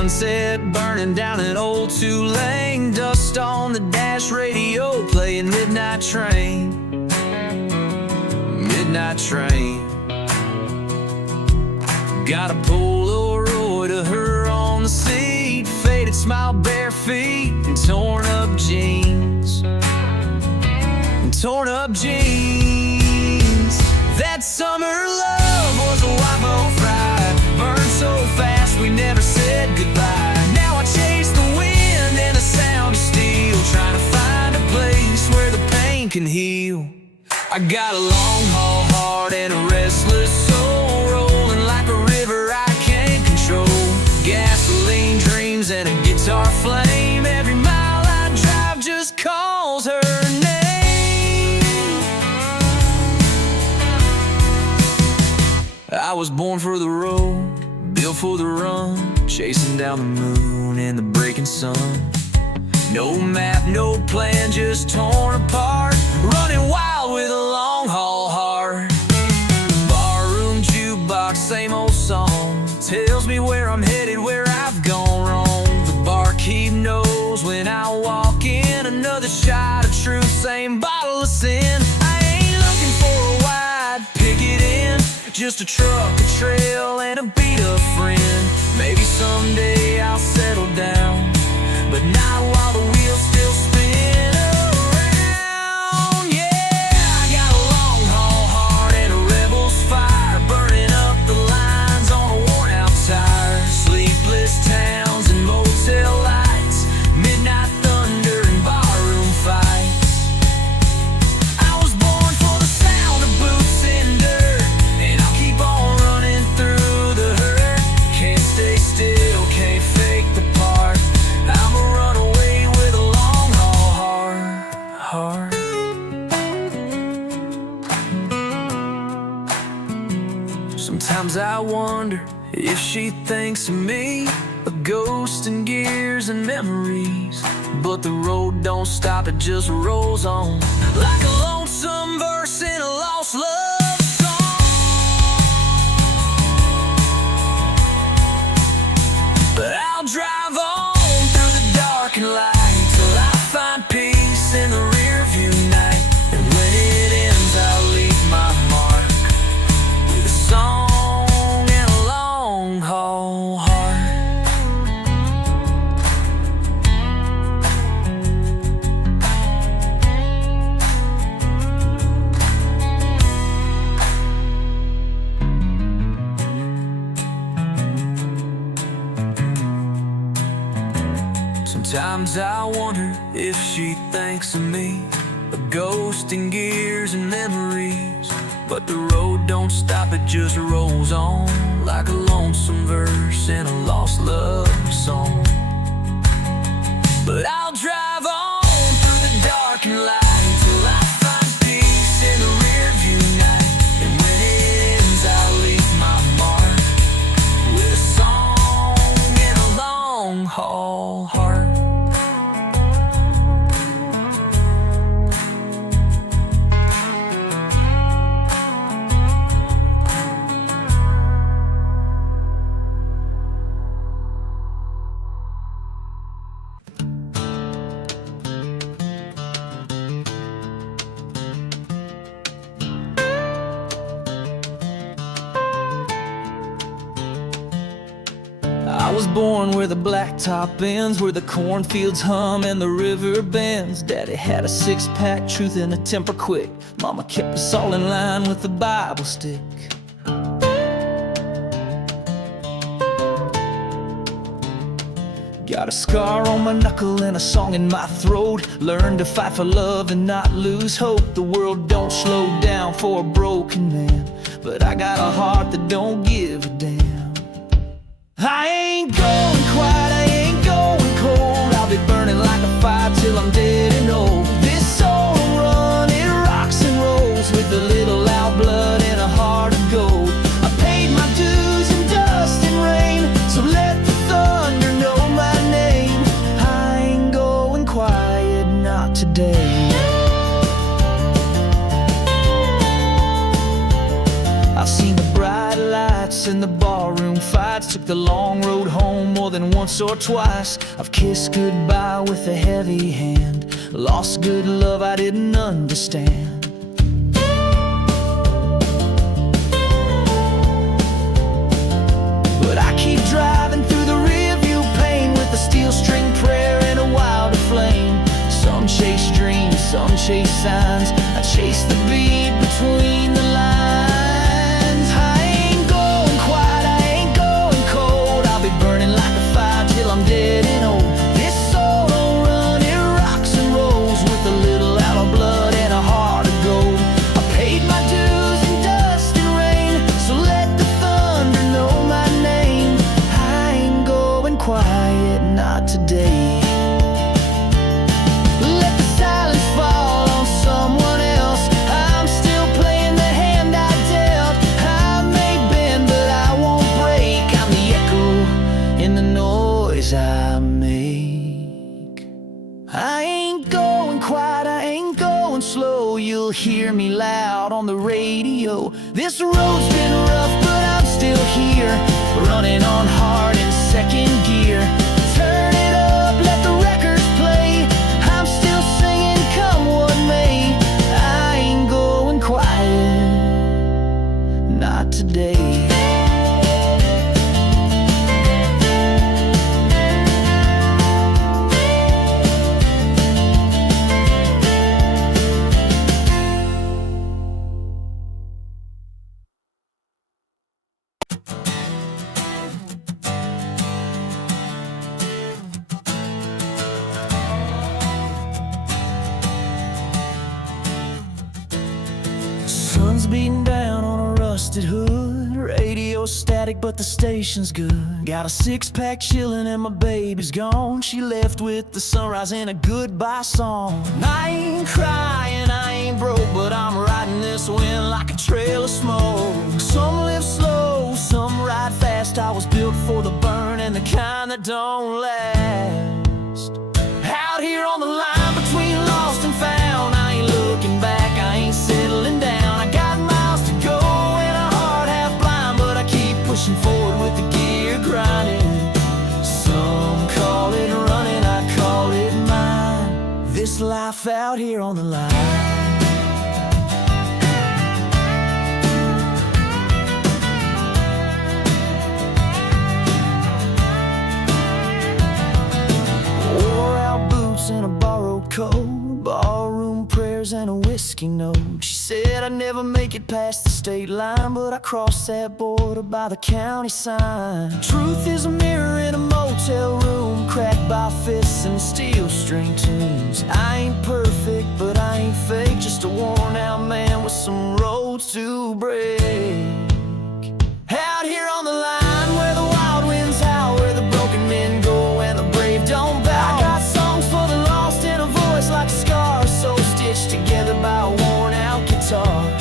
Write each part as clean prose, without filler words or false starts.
Sunset burning down an old two-lane, dust on the dash radio playing Midnight Train. Midnight Train. Got a Polaroid of her on the seat, faded smile, bare feet, and torn up jeans. Torn up jeans. That summer love was a wild ride, burned so fast we never said goodbye. Now I chase the wind and the sound of steel, trying to find a place where the pain can heal. I got a long haul heart and a restless soul, rolling like a river I can't control. Gasoline dreams and a guitar flame, every mile I drive just calls her name. I was born for the road, built for the run, chasing down the moon and the breaking sun. No map, no plan, just torn apart, running wild with a long haul heart. Barroom jukebox, same old song, tells me where I'm headed, where I've gone wrong. The barkeep knows when I walk in, another shot of truth, same bottle of sin. I ain't looking for a wide picket in, just a truck, a trail, and a beat-up friend. Maybe someday I'll settle down, but not while the wheels still spin around. Yeah, I got a long haul heart and a rebel's fire, burning up the lines on a worn out tire. Sleepless towns and motel lights, midnight thunder and barroom fights. I was born for the sound of boots in dirt, and I'll keep on running through the hurt. Can't stay still, can't fake the part, I'm a runaway with a long haul heart. Sometimes I wonder if she thinks of me, a ghost in gears and memories. But the road don't stop, it just rolls on, like a lonesome verse in a lost love song. But I'll drive on through the dark and light till I find peace in the rear view night. And when it ends, I'll leave my mark with a song and a long haul heart. Sometimes I wonder if she thinks of me, a ghost in gears and memories. But the road don't stop, it just rolls on, like a lonesome verse in a lost love song. But I'll drive on through the dark and light till I find peace in the rear view night. And when it ends, I'll leave my mark with a song and a long haul heart. I was born where the blacktop ends, where the cornfields hum and the river bends. Daddy had a six-pack, truth in a temper quick. Mama kept us all in line with the Bible stick. Got a scar on my knuckle and a song in my throat. Learned to fight for love and not lose hope. The world don't slow down for a broken man, but I got a heart that don't give a damn. I ain't going quiet, I ain't going cold. I'll be burning like a fire till I'm dead and old. This soul run, it rocks and rolls with a little loud blood and a heart of gold. I paid my dues in dust and rain, so let the thunder know my name. I ain't going quiet, not today. I've seen the bright lights and the barroom fights, took the long road home more than once or twice. I've kissed goodbye with a heavy hand, lost good love I didn't understand. But I keep driving through the rearview pane with a steel string prayer and a wilder flame. Some chase dreams, some chase signs. I chase the beat between the lines. I ain't going quiet, I ain't going cold. I'll be burning like a fire till I'm dead and old. This soul don't run, it rocks and rolls with a little out of blood and a heart of gold. I paid my dues in dust and rain, so let the thunder know my name. I ain't going quiet, not today. You'll hear me loud on the radio. This road's been rough, but I'm still here, running on hard in second gear. Turn it up, let the records play. I'm still singing, come what may. I ain't going quiet, not today. Sun's beating down on a rusted hood. Radio static, but the station's good. Got a six-pack chillin' and my baby's gone. She left with the sunrise and a goodbye song. I ain't crying, I ain't broke, but I'm riding this wind like a trail of smoke. Some live slow, some ride fast. I was built for the burn and the kind that don't last. Out here on the line between lost and found, I ain't looking back, I ain't settling down. Pushing forward with the gear grinding. Some call it running, I call it mine. This life out here on the line. Wore out boots and a borrowed coat, ballroom prayers and a whiskey note. She said I'd never make it past the state line, but I crossed that border by the county sign. Truth is a mirror in a motel room, cracked by fists and steel string tunes. I ain't perfect, but I ain't fake, just a worn out man with some roads to break. Out here on the line where the wild winds howl, where the broken men go and the brave don't bow. I got songs for the lost and a voice like a scar, so stitched together by a worn out guitar.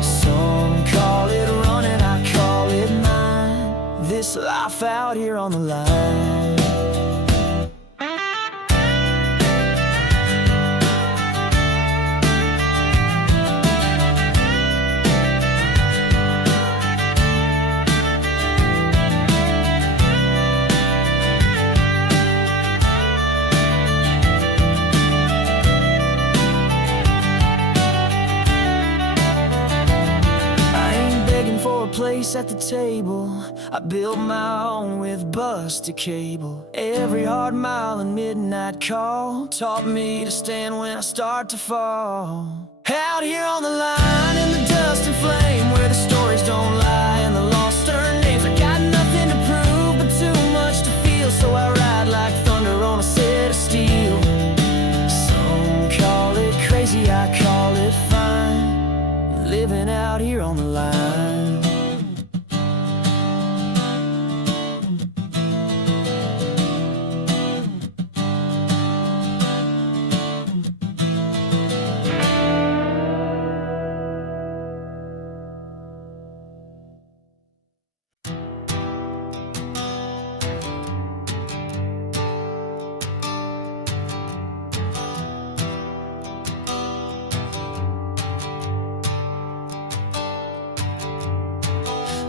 Some call it running, I call it mine. This life out here on the line. Place at the table, I built my own with busted cable. Every hard mile and midnight call taught me to stand when I start to fall. Out here on the line in the dust and flame, where the stories don't lie and the lost turn names. I got nothing to prove but too much to feel, so I ride like thunder on a set of steel. Some call it crazy, I call it fine, living out here on the line.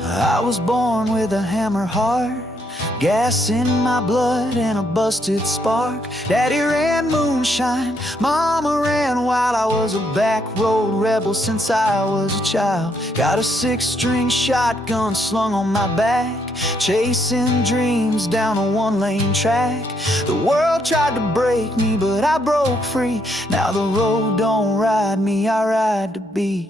I was born with a hammer heart, gas in my blood and a busted spark. Daddy ran moonshine, Mama ran wild. I was a back road rebel since I was a child. Got a 6-string shotgun slung on my back, chasing dreams down a 1-lane track. The world tried to break me, but I broke free. Now the road don't ride me, I ride the beat.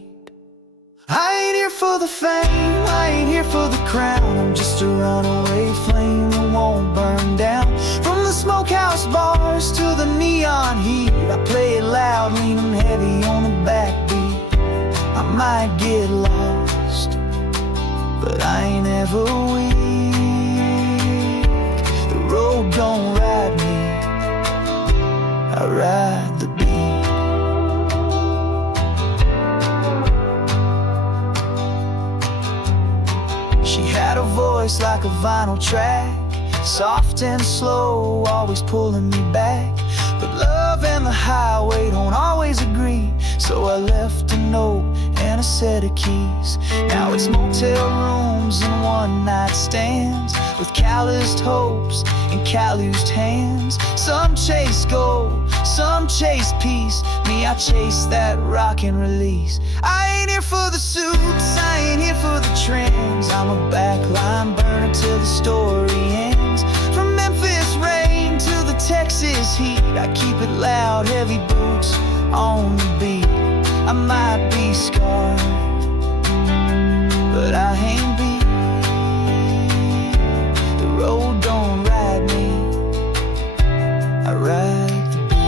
I ain't here for the fame, I ain't here for the crown. I'm just a runaway flame that won't burn down. From the smokehouse bars to the neon heat, I play it loud, leaning heavy on the backbeat. I might get lost, but I ain't ever weak. The road don't ride me, I ride the beat. She had a voice like a vinyl track, soft and slow, always pulling me back. But love and the highway don't always agree, so I left a note and a set of keys. Now it's motel rooms and one-night stands, with calloused hopes and calloused hands. Some chase gold, some chase peace. Me, I chase that rock and release. I ain't here for the suits, I ain't here for the trends. I'm a backline burner till the story ends. From Memphis rain to the Texas heat, I keep it loud, heavy boots on the beat. I might be scarred, but I ain't beat. The road don't ride me, I ride the beat.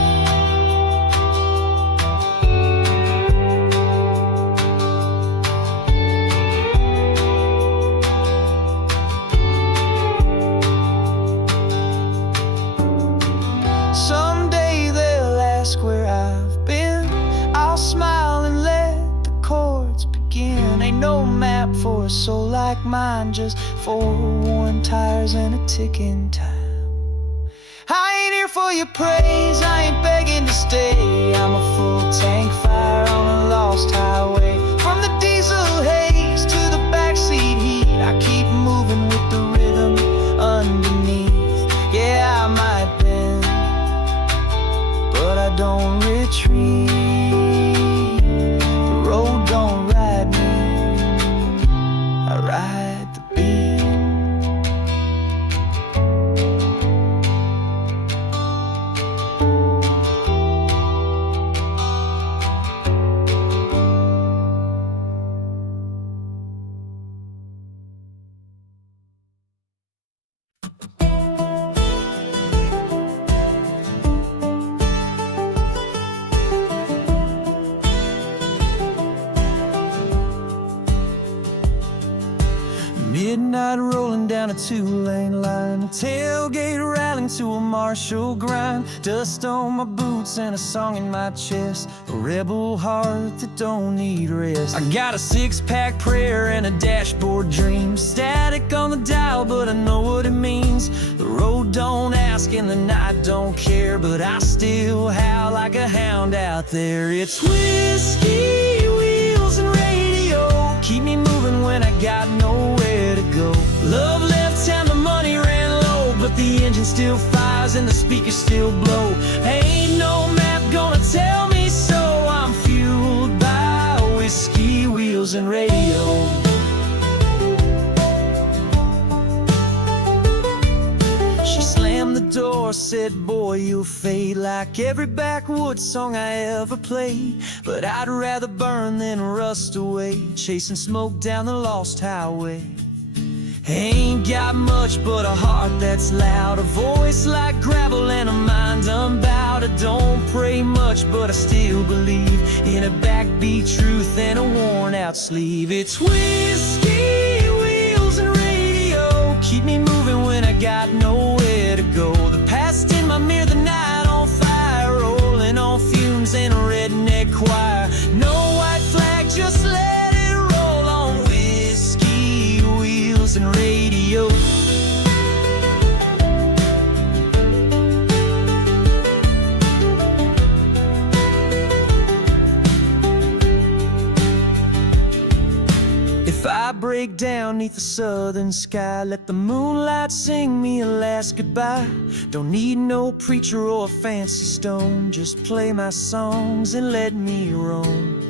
Someday they'll ask where I've been. I'll smile and let the chords begin. Ain't no map for a soul like mine, just 4 worn tires and a ticking time. I ain't here for your praise, I ain't begging to stay. I'm a full tank fire on a lost highway. From the diesel haze to the backseat heat, I keep moving with the rhythm underneath. Yeah, I might bend, but I don't retreat. The road don't ride me, I ride the beat. Midnight rolling down a 2-lane line, a tailgate rattling to a Marshall grind. Dust on my boots and a song in my chest, a rebel heart that don't need rest. I got a 6-pack prayer and a dashboard dream, static on the dial, but I know what it means. The road don't ask and the night don't care, but I still howl like a hound out there. It's whiskey, wheels, and radio, keep me moving when I got nowhere to go. Love left town, the money ran low, but the engine still fires and the speakers still blow. Ain't no map gonna tell me so, I'm fueled by whiskey, wheels, and radio. She slammed the door, said, boy, you'll fade like every backwoods song I ever played. But I'd rather burn than rust away, chasing smoke down the lost highway. Ain't got much but a heart that's loud, a voice like gravel and a mind unbowed. I don't pray much but I still believe in a backbeat truth and a worn out sleeve. It's whiskey, wheels, and radio, keep me moving when I got nowhere to go. The past in my mirror, the night on fire, rolling on fumes in a redneck choir. No white flag, just let it roll on whiskey, wheels, and radio. If I break down neath the southern sky. Let the moonlight sing me a last goodbye. Don't need no preacher or a fancy stone. Just play my songs and let me roam.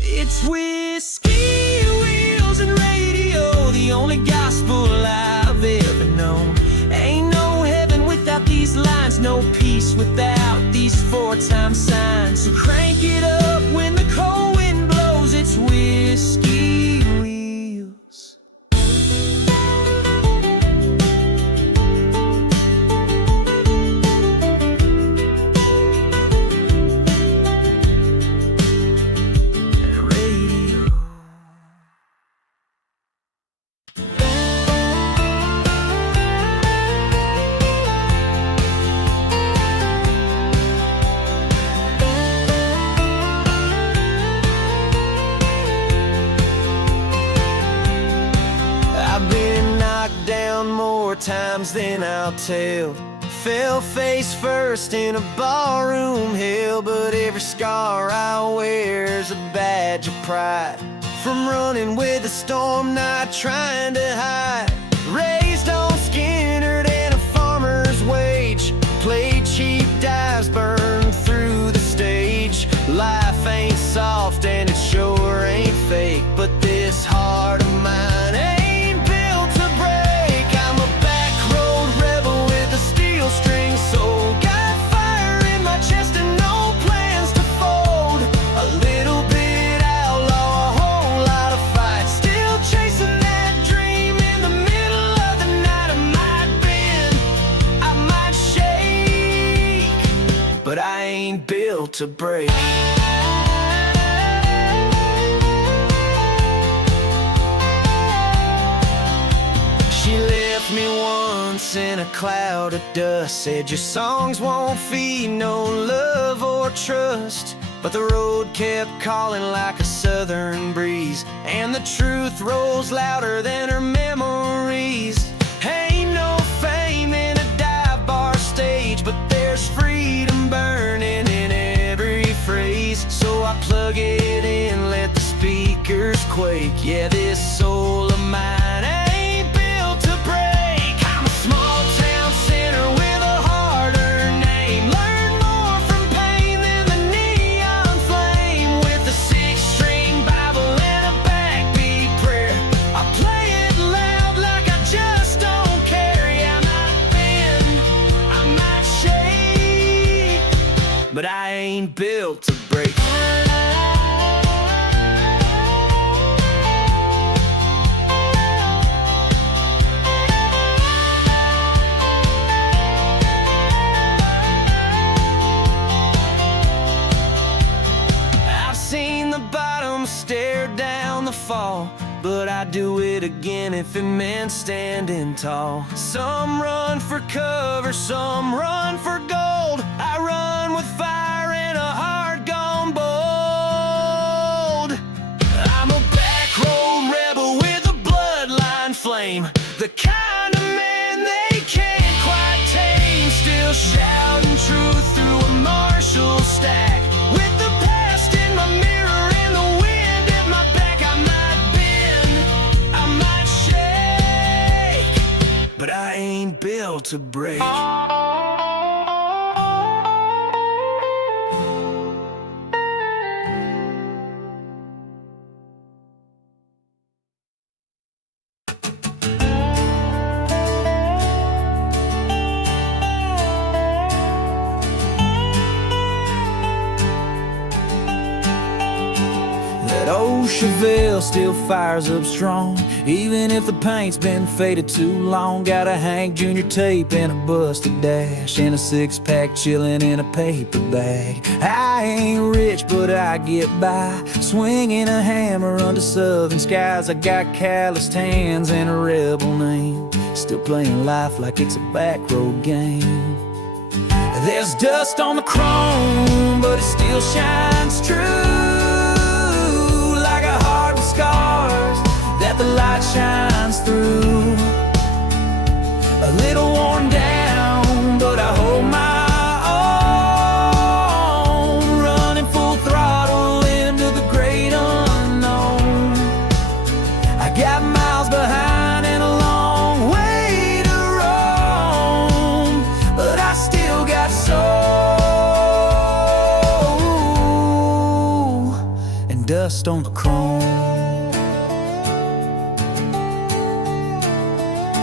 It's whiskey, wheels, and radio, the only gospel I've ever known. Ain't no heaven without these lines, no peace without these 4-time signs. So crank it up when the cold wind blows. It's whiskey wheels. Radio. I've been knocked down more times than I'll tell. Fell face first in a ballroom hell, but every scar I wear's a badge of pride. From running with the storm, not trying to hide. Raised on Skinner and a farmer's wage. Played cheap dives, burned through the stage. Life ain't soft and it sure ain't fake, but this heart of mine ain't built to break. I'm a back road rebel with a steel string soul. Got fire in my chest and no plans to fold. A little bit outlaw, a whole lot of fight. Still chasing that dream in the middle of the night. I might bend, I might shake, but I ain't built to break. She left me once in a cloud of dust. Said your songs won't feed no love or trust. But the road kept calling like a southern breeze, and the truth rolls louder than her memories. Ain't no fame in a dive bar stage, but there's freedom burning in every phrase. So I plug it in, let the speakers quake. Yeah, this soul of mine ain't built to break. I'm a small town sinner with a hard-earned name. Learn more from pain than the neon flame. With a 6-string Bible and a backbeat prayer, I play it loud like I just don't care. Yeah, I might bend, I might shake, but I ain't built to break. I've seen the bottom, stare down the fall, but I'd do it again if it meant standing tall. Some run for cover, some run for gold. I run with fire and a heart gone bold. I'm a back road rebel with a bloodline flame, the kind of man they can't quite tame. Still shouting truth through a Marshall stack. With the past in my mirror and the wind at my back, I might bend, I might shake, but I ain't built to break. That old Chevelle still fires up strong, even if the paint's been faded too long. Got a Hank Jr. tape and a busted dash, and a 6-pack chillin' in a paper bag. I ain't rich, but I get by, swinging a hammer under southern skies. I got calloused hands and a rebel name, still playing life like it's a back road game. There's dust on the chrome, but it still shines true, like a heart with scars that the light shines through. A little worn down, but I hold my own, running full throttle into the great unknown. dust on the chrome.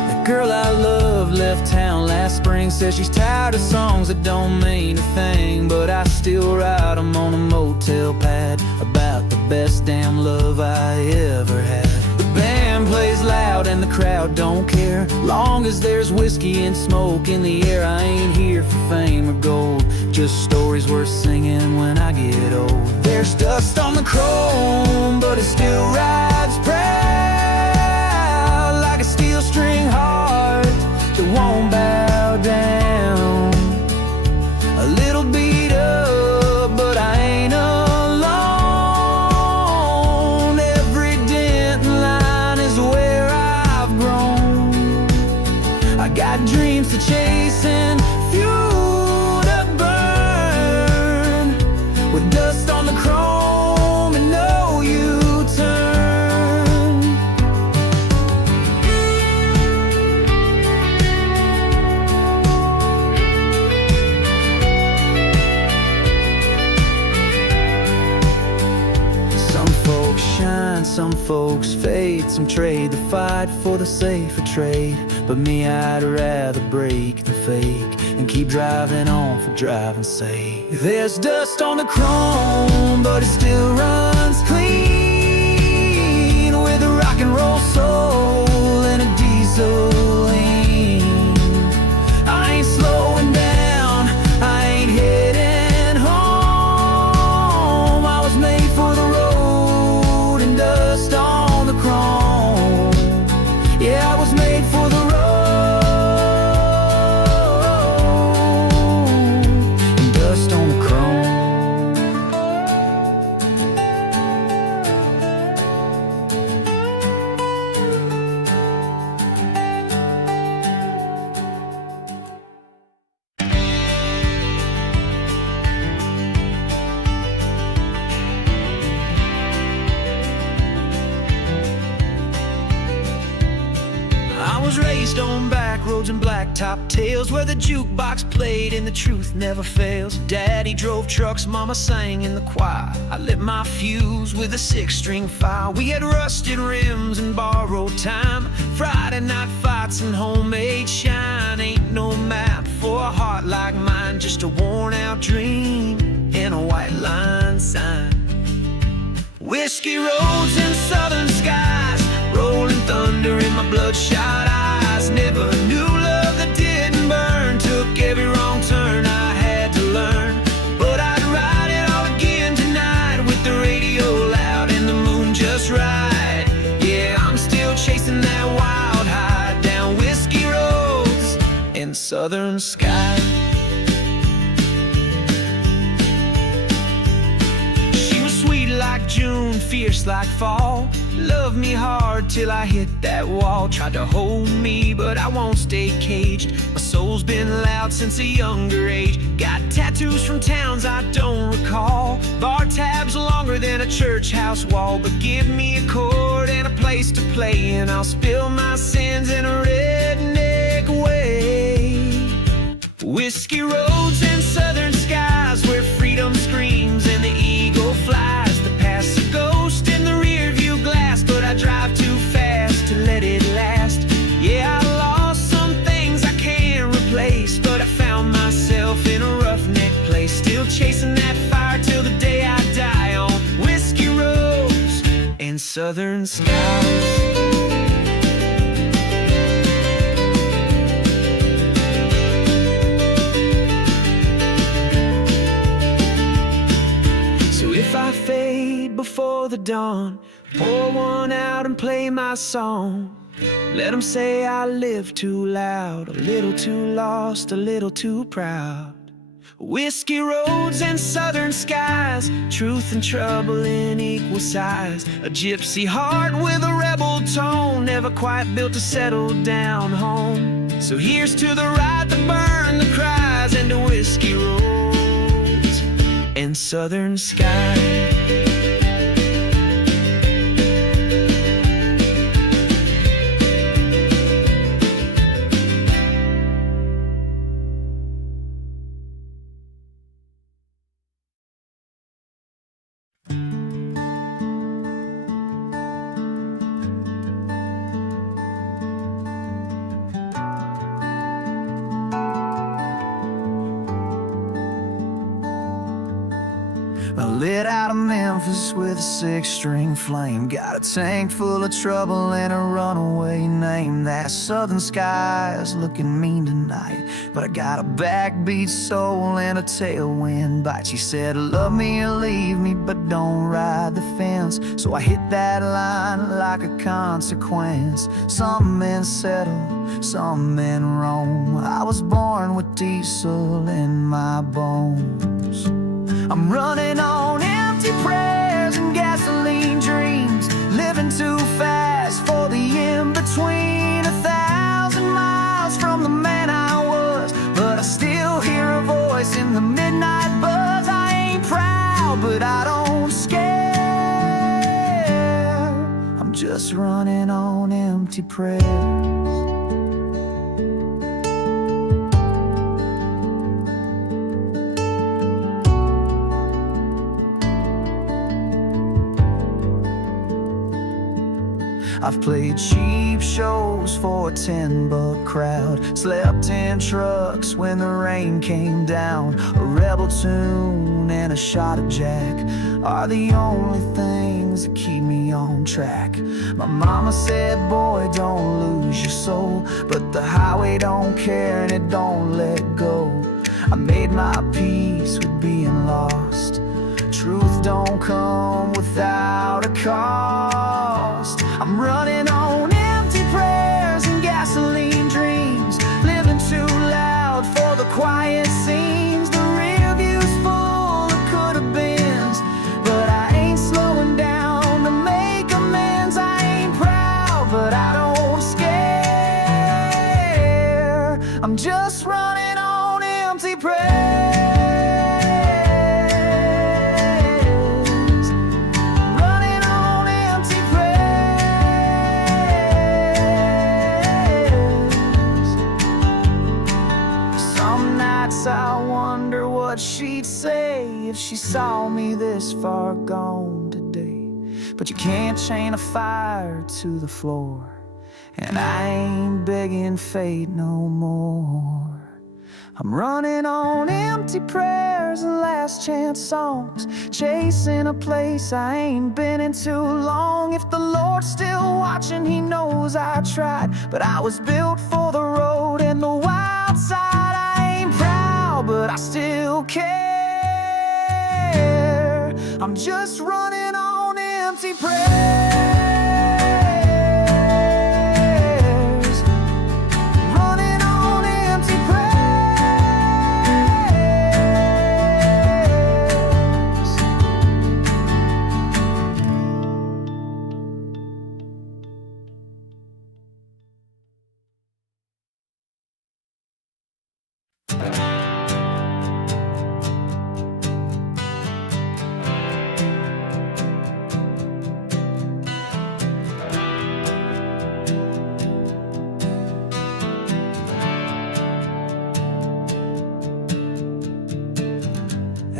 The girl I love left town last spring, says she's tired of songs that don't mean a thing, but I still write them on a motel pad about the best damn love I ever had. The band plays loud and the crowd don't care, long as there's whiskey and smoke in the air. I ain't here for fame or gold, just stories worth singing when I get old. There's dust on the chrome, but it still rides proud, like a steel string heart that won't bow down. A little beat up, but I ain't alone. Every dent and line is where I've grown. I got dreams to chase and fuel to burn, with dust on the chrome and no U-turn. Some folks shine, some folks fade, some trade the fight for the safer trade. But me, I'd rather break than fake, and keep driving on for driving's sake. There's dust on the chrome, but it still runs clean, with a rock and roll soul and a diesel lean. I ain't slowing down, I ain't heading home. I was made for the road and dust on the chrome. Yeah, I was made for the road and dust on the chrome. I was raised on back roads and blacktop tales, where the jukebox played and the truth never fails. Daddy drove trucks, mama sang in the choir. I lit my fuse with a 6-string file. We had rusted rims and borrowed time, Friday night fights and homemade shine. Ain't no map for a heart like mine, just a worn out dream and a white line sign. Whiskey roads and southern skies, rolling thunder in my bloodshot eyes. Never knew love that didn't burn, took every wrong turn I had to learn. But I'd ride it all again tonight, with the radio loud and the moon just right. Yeah, I'm still chasing that wild high, down whiskey roads and southern skies. Like June, fierce like fall, loved me hard till I hit that wall. Tried to hold me, but I won't stay caged. My soul's been loud since a younger age. Got tattoos from towns I don't recall, bar tabs longer than a church house wall. But give me a chord and a place to play, and I'll spill my sins in a redneck way. Whiskey roads and southern skies, where freedom screams and the eagle flies. Past a ghost in the rear view glass, but I drive too fast to let it last. Yeah, I lost some things I can't replace, but I found myself in a roughneck place, still chasing that fire till the day I die, on whiskey roads and southern skies. If I fade before the dawn, pour one out and play my song. Let them say I live too loud, a little too lost, a little too proud. Whiskey roads and southern skies, truth and trouble in equal size. A gypsy heart with a rebel tone, never quite built to settle down home. So here's to the ride, the burn, the cries, and the whiskey roads and southern skies. I lit out of Memphis with a 6-string flame. Got a tank full of trouble and a runaway name. That southern sky is looking mean tonight, but I got a backbeat soul and a tailwind bite. She said, love me or leave me, but don't ride the fence. So I hit that line like a consequence. Some men settle, some men roam. I was born with diesel in my bones. I'm running on empty prayers and gasoline dreams, living too fast for the in-between. 1,000 miles from the man I was, but I still hear a voice in the midnight buzz. I ain't proud, but I don't scare. I'm just running on empty prayers. I've played cheap shows for a $10 crowd, slept in trucks when the rain came down. A rebel tune and a shot of Jack are the only things that keep me on track. My mama said, boy, don't lose your soul, but the highway don't care and it don't let go. I made my peace with being lost. Truth don't come without a cost. I'm running on empty prayers and gasoline dreams, living too loud for the quiet scenes. The rear view's full of could-have-beens, but I ain't slowing down to make amends. I ain't proud, but I don't scare. I'm just running on empty prayers. I wonder what she'd say if she saw me this far gone today. But you can't chain a fire to the floor, and I ain't begging fate no more. I'm running on empty prayers and last chance songs, chasing a place I ain't been in too long. If the Lord's still watching, He knows I tried, but I was built for the road and the wild side. I ain't proud, but I still care. I'm just running on empty prayers. Running on empty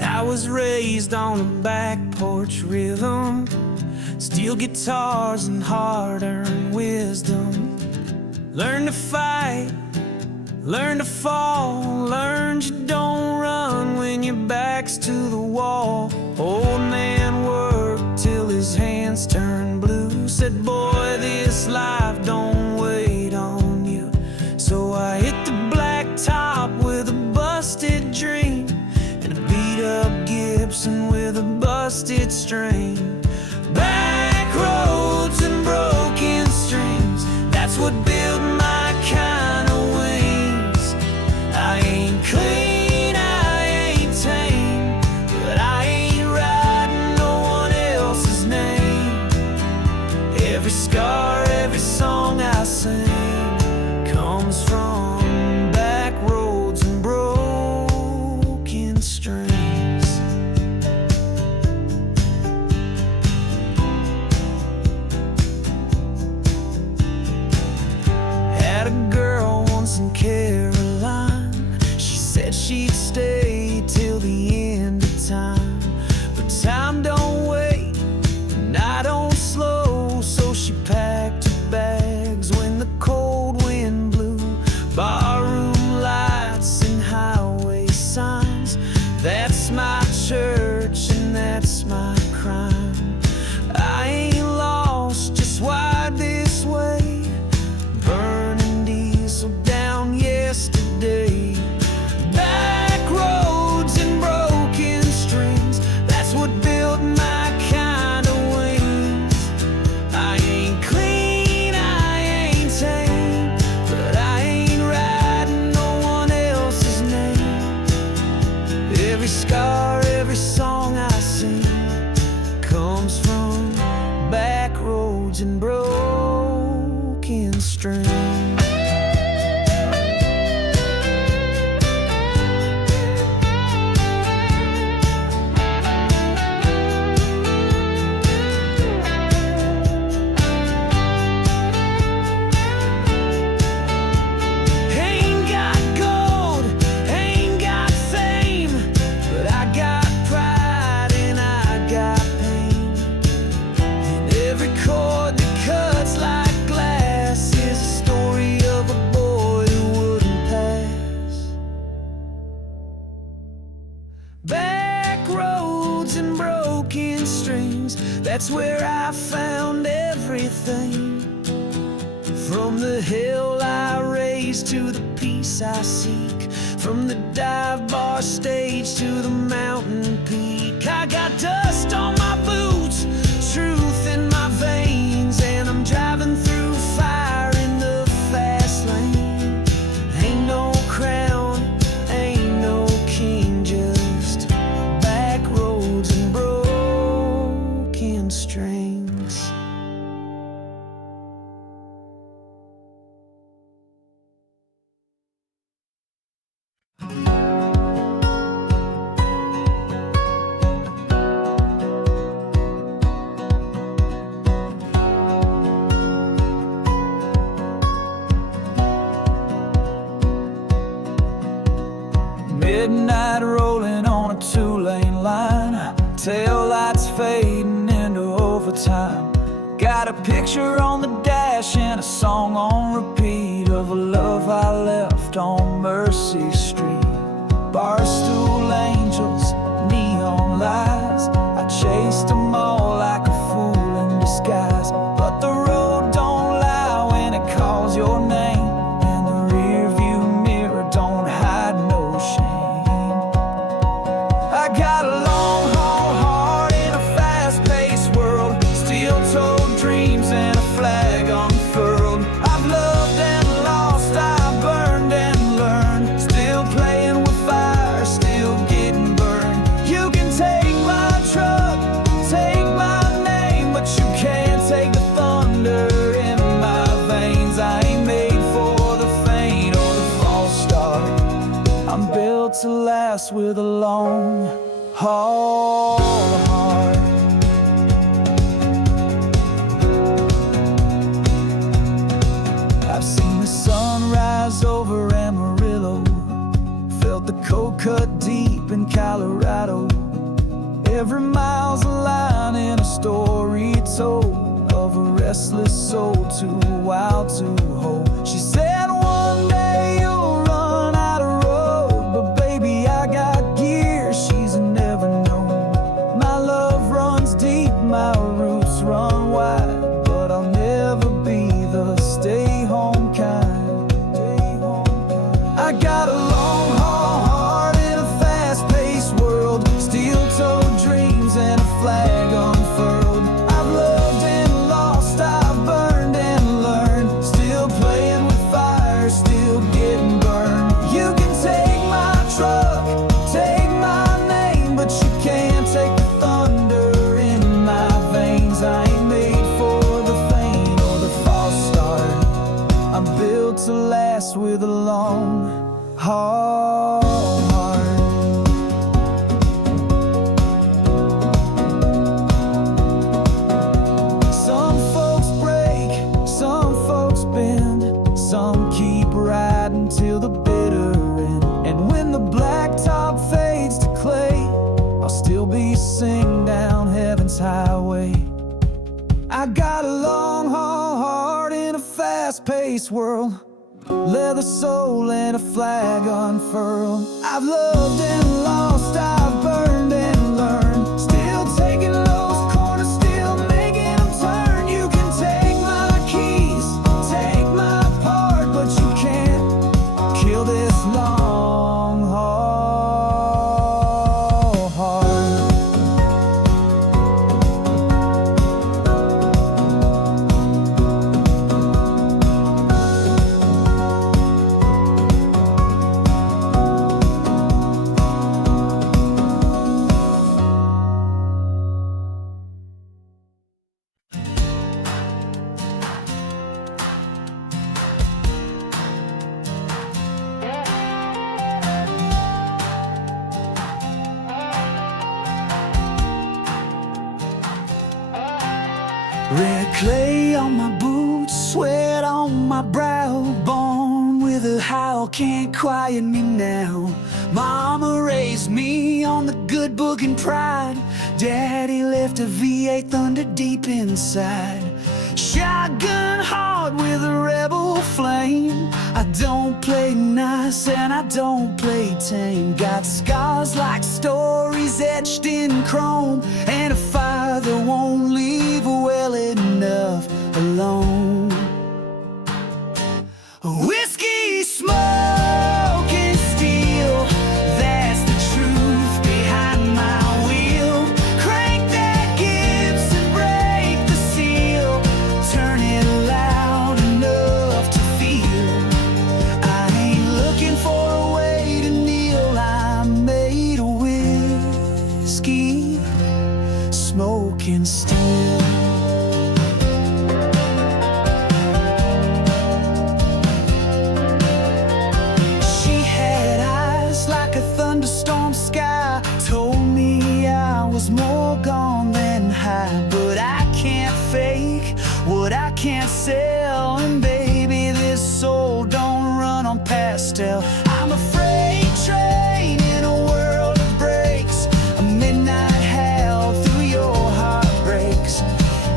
I was raised on a back porch rhythm, steel guitars and hard-earned wisdom. Learn to fight, learn to fall, learned you don't run when your back's to the wall. Old man worked till his hands turned blue, said, boy, this life don't wait on you. So I hit the blacktop with a busted dream, up Gibson with a busted string. Back roads and broken strings, that's what built my kind of wings. I ain't clean, I ain't tame, but I ain't writing no one else's name. Every scar, every song I sing comes from back roads and broken strings. Caroline, she said she'd stay till the end of time, but time don't wait and I don't slow. So she packed her bags when the cold wind blew. Barroom lights and highway signs, that's my church and scar, every song I sing comes from back roads and broken strings. Back roads and broken strings, that's where I found everything. From the hill I raise to the peace I seek, from the dive bar stage to the mountain peak. I got dust on my boots, truth in my veins, and I'm driving through fire in the fast lane. Ain't no crown, ain't no king, just back roads and broken strings. Midnight rolling on a two-lane line, tail lights fading into overtime. Got a picture on the dash and a song on repeat of a love I left on Mercy Street. Barstool angels, neon lights, I chased them all like a fool in disguise. But the road don't lie when it calls your name, and the rearview mirror don't hide no shame. I got a long haul heart in a fast-paced world, steel-toed dreams and a flag unfurled. I've loved and lost, I've burned and learned, still playing with fire, still getting burned. You can take my truck, take my name, but you can't take the thunder in my veins. I ain't made for the faint or the false start. I'm built to last with a long haul heart. I've seen the sun rise over Amarillo, felt the cold cut deep in Colorado. Every mile's a line in a story told of a restless soul too wild to hold. She said one day you'll run out of road, but baby I got gear she's never known. My love runs deep, my roots run wide, but I'll never be the stay home kind. I got a long haul heart in a fast-paced world, steel-toed dreams and a flag unfurled. I've loved and lost, I've burned and learned, still playing with fire, still getting burned. You can take my truck, take my name, but you can't take the thunder in my veins. I ain't made for the faint or the false start. I'm built to last with a long haul heart. Some folks break, some folks bend, some keep riding till the bitter end. And when the blacktop fades to clay, I'll still be singing down heaven's highway. I got a long haul heart in a fast-paced world, leather soul and a flag unfurled. I've loved and lost, I've burned and learned, still taking those corners, still making them turn. You can take my keys, take my part, but you can't kill this long haul heart. Red clay on my boots, sweat on my brow. Born with a howl, can't quiet me now. Mama raised me on the good book and pride. Daddy left a V8 thunder deep inside. Shotgun hard with a rebel flame. I don't play nice and I don't play tame. Got scars like stories etched in chrome, and a fire that won't leave well enough alone. Whiskey, smoke, and steel, that's the truth behind my wheel. Crank that Gibson, break the seal, turn it loud enough to feel. I ain't looking for a way to kneel, I'm made of whiskey, smoke, and steel. Thunderstorm sky told me I was more gone than high, but I can't fake what I can't sell, and baby, this soul don't run on pastel. I'm a freight train in a world of breaks, a midnight howl through your heartbreaks.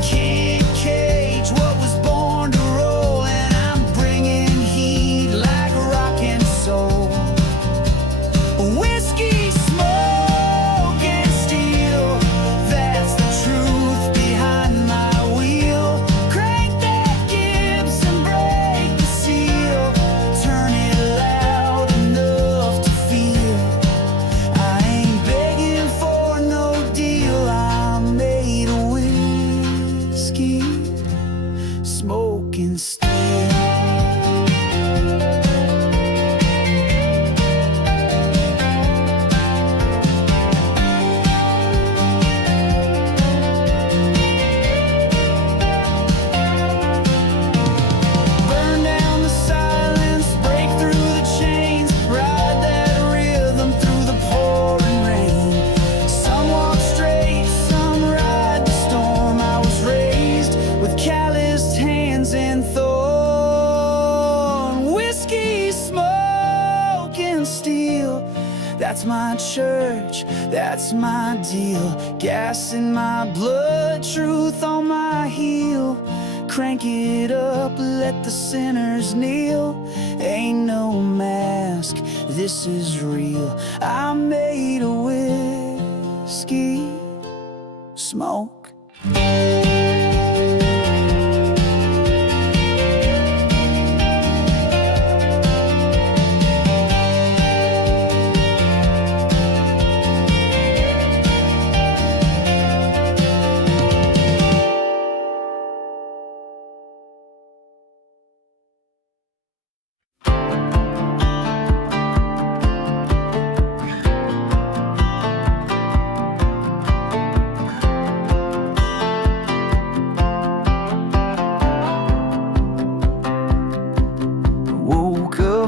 Can't cage what was born to roll, and I'm bringing heat like rock and soul. Whiskey, smoke, and steel, that's the truth behind my wheel. Crank that Gibson, break the seal, turn it loud enough to feel. I ain't begging for no deal, I'm made of whiskey, smoke, and steel. That's my church, that's my deal. Gas in my blood, truth on my heel. Crank it up, let the sinners kneel. Ain't no mask, this is real. I'm made of whiskey, smoke.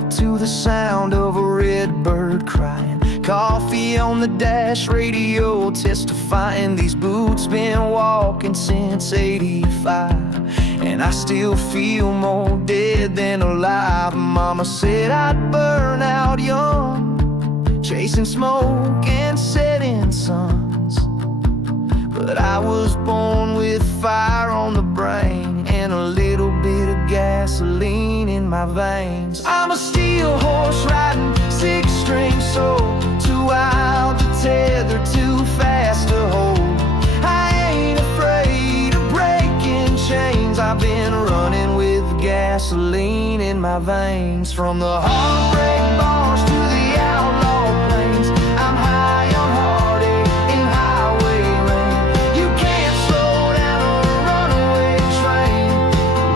To the sound of a red bird crying, coffee on the dash, radio testifying. These boots been walking since '85, and I still feel more dead than alive. Mama said I'd burn out young, chasing smoke and setting suns, but I was born with fire on the brain and a little bit of gasoline in my veins. I'm a steel horse riding, six-string soul, too wild to tether, too fast to hold. I ain't afraid of breaking chains, I've been running with gasoline in my veins. From the heartbreak bars to the outlaw plains, I'm high on heartache in highway rain. You can't slow down a runaway train,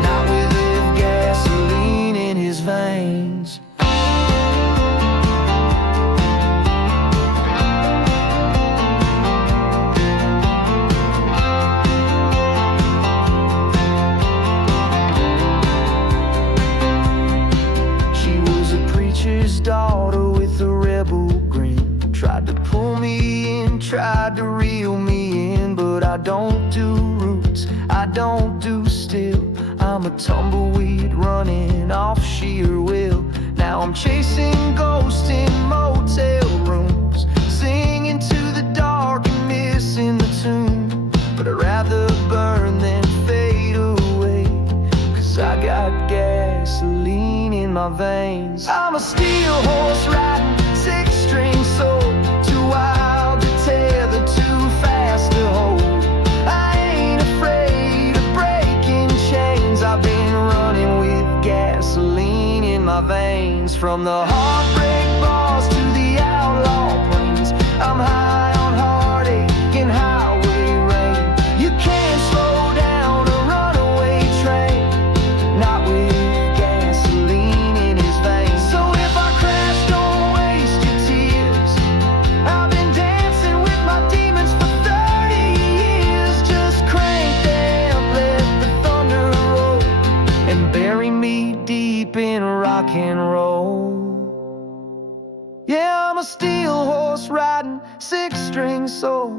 not with gasoline in his veins. Daughter with a rebel grin, tried to pull me in, tried to reel me in, but but I don't do roots, I don't do still. I'm a tumbleweed running off sheer will. Now I'm chasing ghosts in motel rooms, singing to the dark and missing the tune. But I'd rather burn than fade away, 'cause I got gasoline in my veins. I'm a steel horse riding, six-string soul, too wild to tether, too fast to hold. I ain't afraid of breaking chains. I've been running with gasoline in my veins. From the heartbreak bars to the outlaw plains, I'm high on heartache and highway rain. You can't slow down a runaway train, not with gasoline in his veins. So if I crash, don't waste your tears. I've been dancing with my demons for 30 years. Just crank them, let the thunder roll, and bury me deep in rock and roll. Yeah, I'm a steel horse riding, six-string soul,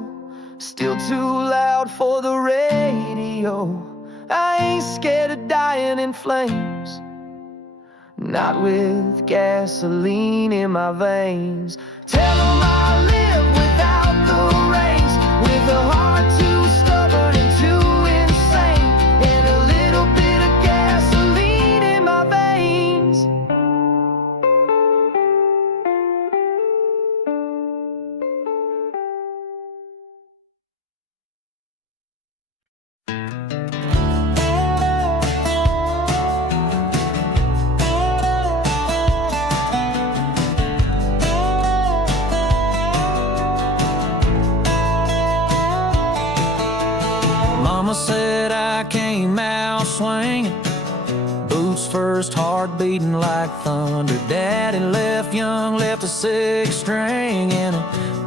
still too loud for the radio. I ain't scared of dying in flames, not with gasoline in my veins. Tell 'em I live without the reins, with a heart too stubborn and too insane, and a little bit of gasoline in my veins. Mama said I came out swinging, boots first, heart beating like thunder. Daddy left young, left a six-string and a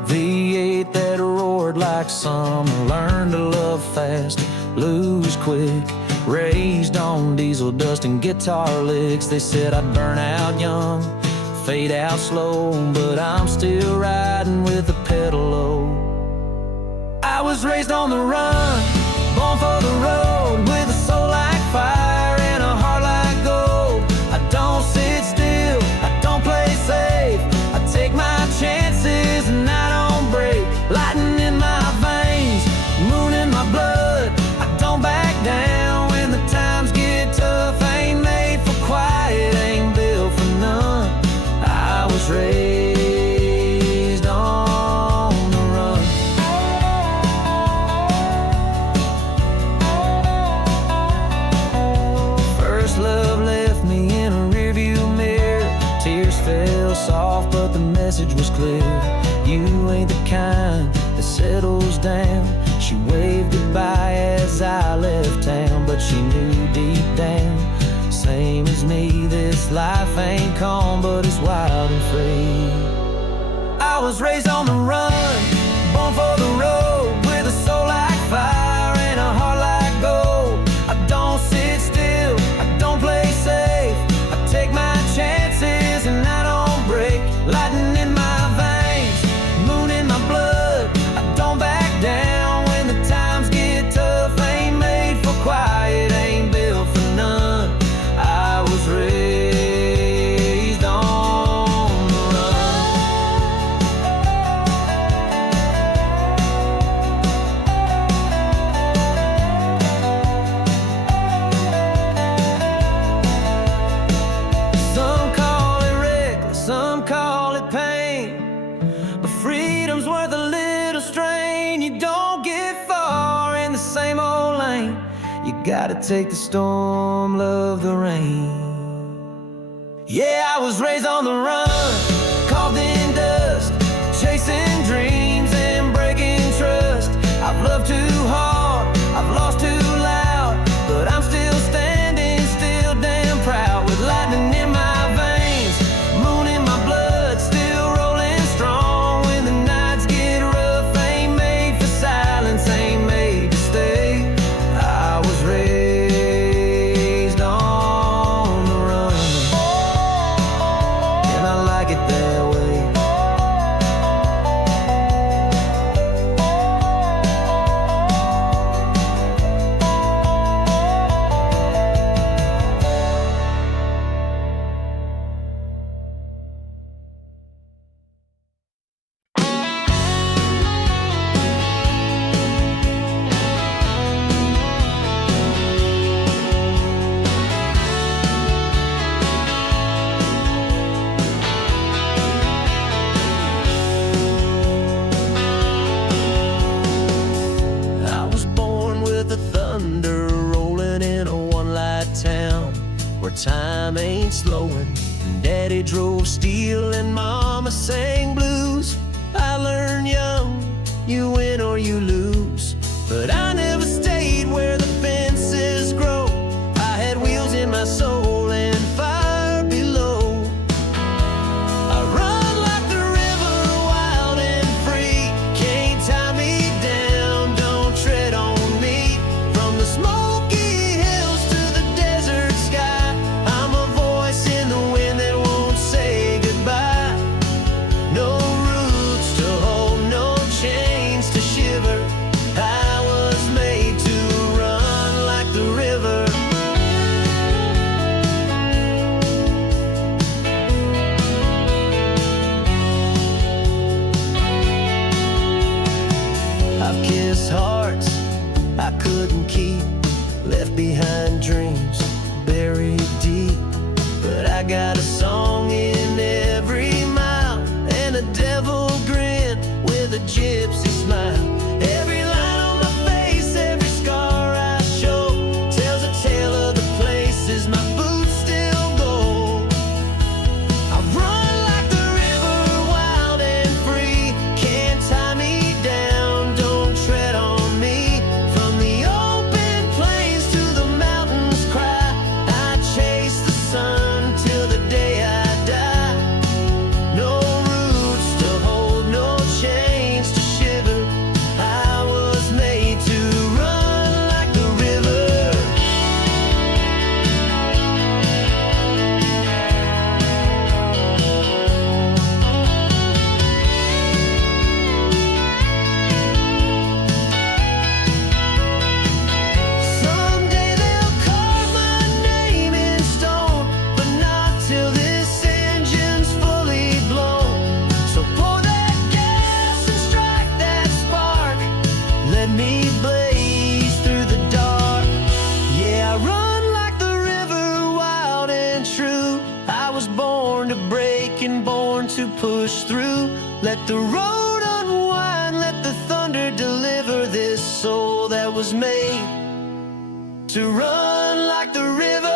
V8 that roared like summer. Learned to love fast, lose quick, raised on diesel dust and guitar licks. They said I'd burn out young, fade out slow, but I'm still riding with the pedal low. I was raised on the run, born for the road, with a soul like fire and a heart like gold. I don't sit still, I don't play safe, I take my chances and I don't break. Lightning in my veins, moon in my blood, I don't back down when the times get tough. Ain't made for quiet, ain't built for none. I was raised on the run. First love left me in a rearview mirror. Tears fell soft, but the message was clear. You ain't the kind that settles down. She waved goodbye as I left town, but she knew deep down, same as me, this life ain't calm, but it's wild and free. I was raised on the run, born for the road, with a soul like fire and a heart like gold. I don't sit still, I don't play safe, I take my chances and I don't break. Lightning in my veins, moon in my blood, I don't back down when the times get tough. Ain't made for quiet, ain't built for none. I was raised on the run. Some call it reckless, some call it pain, but freedom's worth a little strain. You don't get far in the same old lane, you gotta take the storm, love the rain. Yeah, I was raised on the run, carved in dust, chasing dreams and breaking trust. I've loved too hard, I've lost too loud, but I'm still standing, still damn proud. With lightning in my veins, moon in my blood, still rolling strong when the nights get rough. Ain't made for silence, ain't made to stay. I was raised on the run, and I like it slowing. Daddy drove steel and Mama sang blues. I learned young, you win or you lose. But I never stayed where the fences grow. I had wheels in my soul and fire below. I run like the river, wild and free. Can't tie me down, don't tread on me. From the smoky hills to the desert sky, I'm a voice in the wind that won't say goodbye. No roots to hold, no chains to shiver. I was made to run like the river. I've kissed hearts I couldn't keep, left behind dreams buried deep. But I got a song in every mile, and a devil grin with a gypsy smile. Every line on my face, every scar I show, tells a tale of the places my boots still go. I run like the river, wild and free. Can't tie me down, don't tread on me. From the open plains to the mountains cry, I chase the sun till the day I die. No roots to hold, no chains to shiver. I was made to run like the river. Someday they'll carve my name in stone, but not till this engine's fully blown. So pour that gas and strike that spark. Let me blaze through the dark. Yeah, I run like the river, wild and true. I was born to break and born to push through. Let the road unwind, let the thunder deliver this soul that was made to run like the river.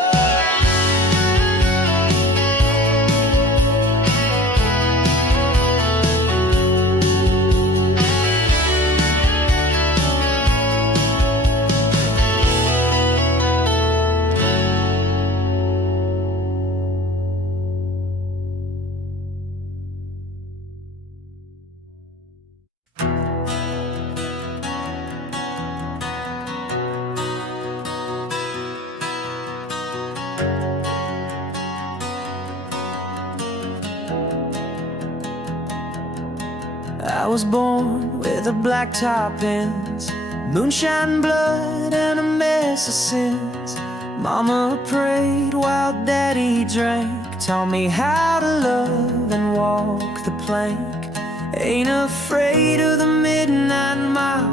I was born with a black top ends, moonshine blood and a mess of sins. Mama prayed while daddy drank, taught me how to love and walk the plank. Ain't afraid of the midnight mile,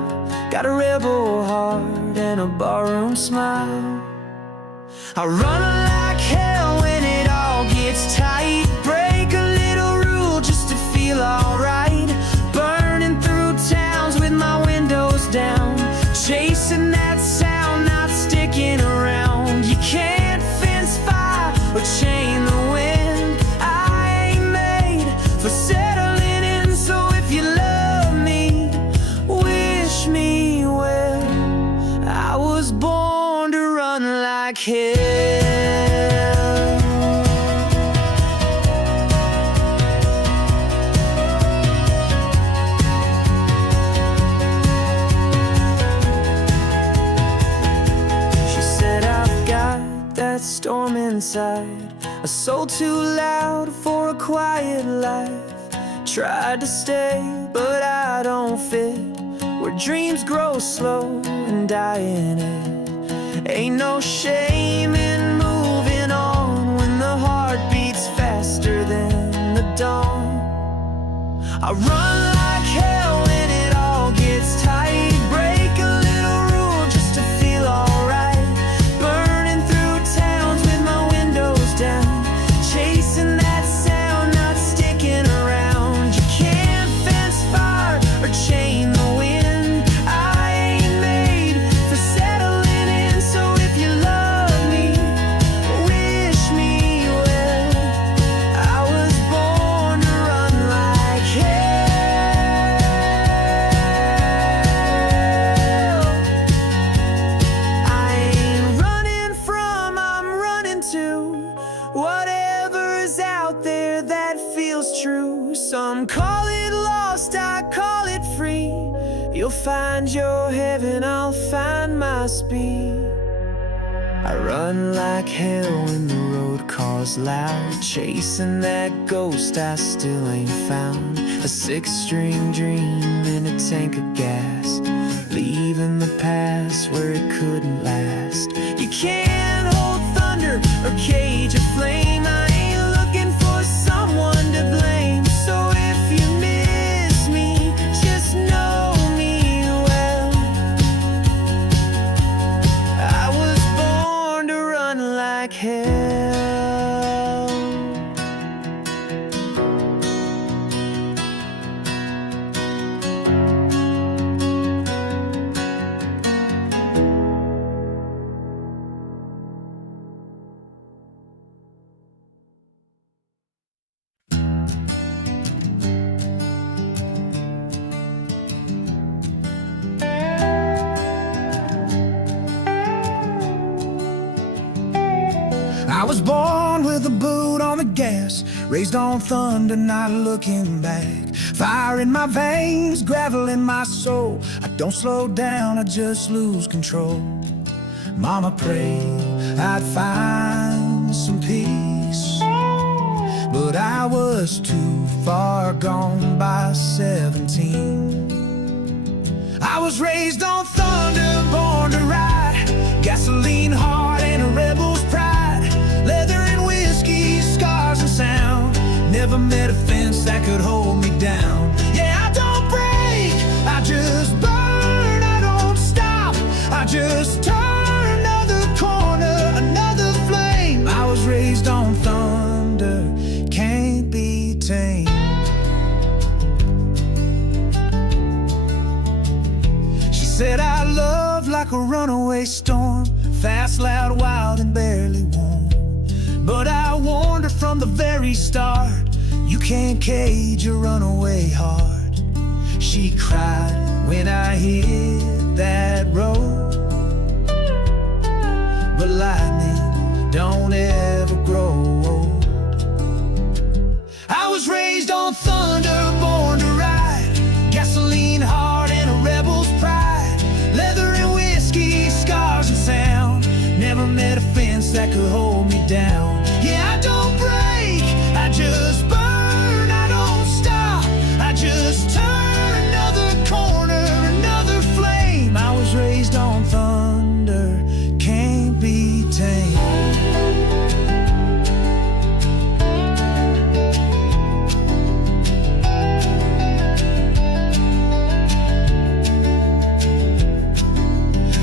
got a rebel heart and a barroom smile. I run like hell when it all gets tight, break a little rule just to feel alright. Burning through towns with my windows down, chasing that sound, not sticking around. You can't fence fire or chain the wind. I ain't made for settling in, so if you love me, wish me well. I was born to run like hell. Storm inside, a soul too loud for a quiet life. Tried to stay, but I don't fit where dreams grow slow and die in it. Ain't no shame in moving on when the heart beats faster than the dawn. I run like hell when it all gets tight, break a little rule just to feel alright. Down, chasing that sound, not sticking around. You can't fence fire or chain the wind. I ain't made for settling in, so if you love me, wish me well. You'll find your heaven, I'll find my speed. I run like hell when the road calls loud, chasing that ghost I still ain't found. A six-string dream in a tank of gas, leaving the past where it couldn't last. You can't hold thunder or cage a flame. I ain't looking for someone to blame. So if you miss me, just know me well. I was born to run like hell. I was born with a boot on the gas, raised on thunder, not looking back. Fire in my veins, gravel in my soul. I don't slow down, I just lose control. Mama prayed I'd find some peace, but I was too far gone by 17. I was raised on thunder, born to ride, gasoline heart and a rebel's pride. Leather and whiskey, scars and sound. Never met a fence that could hold me down. Yeah, I don't break, I just burn. I don't stop, I just turn. Another corner, another flame. I was raised on thunder, can't be tamed. She said I love like a runaway storm, fast, loud, wild, and barely warm. But I warned her from the very start, you can't cage a runaway heart. She cried when I hit that road, but lightning don't ever grow old. I was raised on thunder, born to ride, gasoline heart and a rebel's pride. Leather and whiskey, scars and sound. Never met a fence that could hold me down. Yeah, I don't break, I just burn. I don't stop, I just turn. Another corner, another flame. I was raised on thunder, can't be tamed.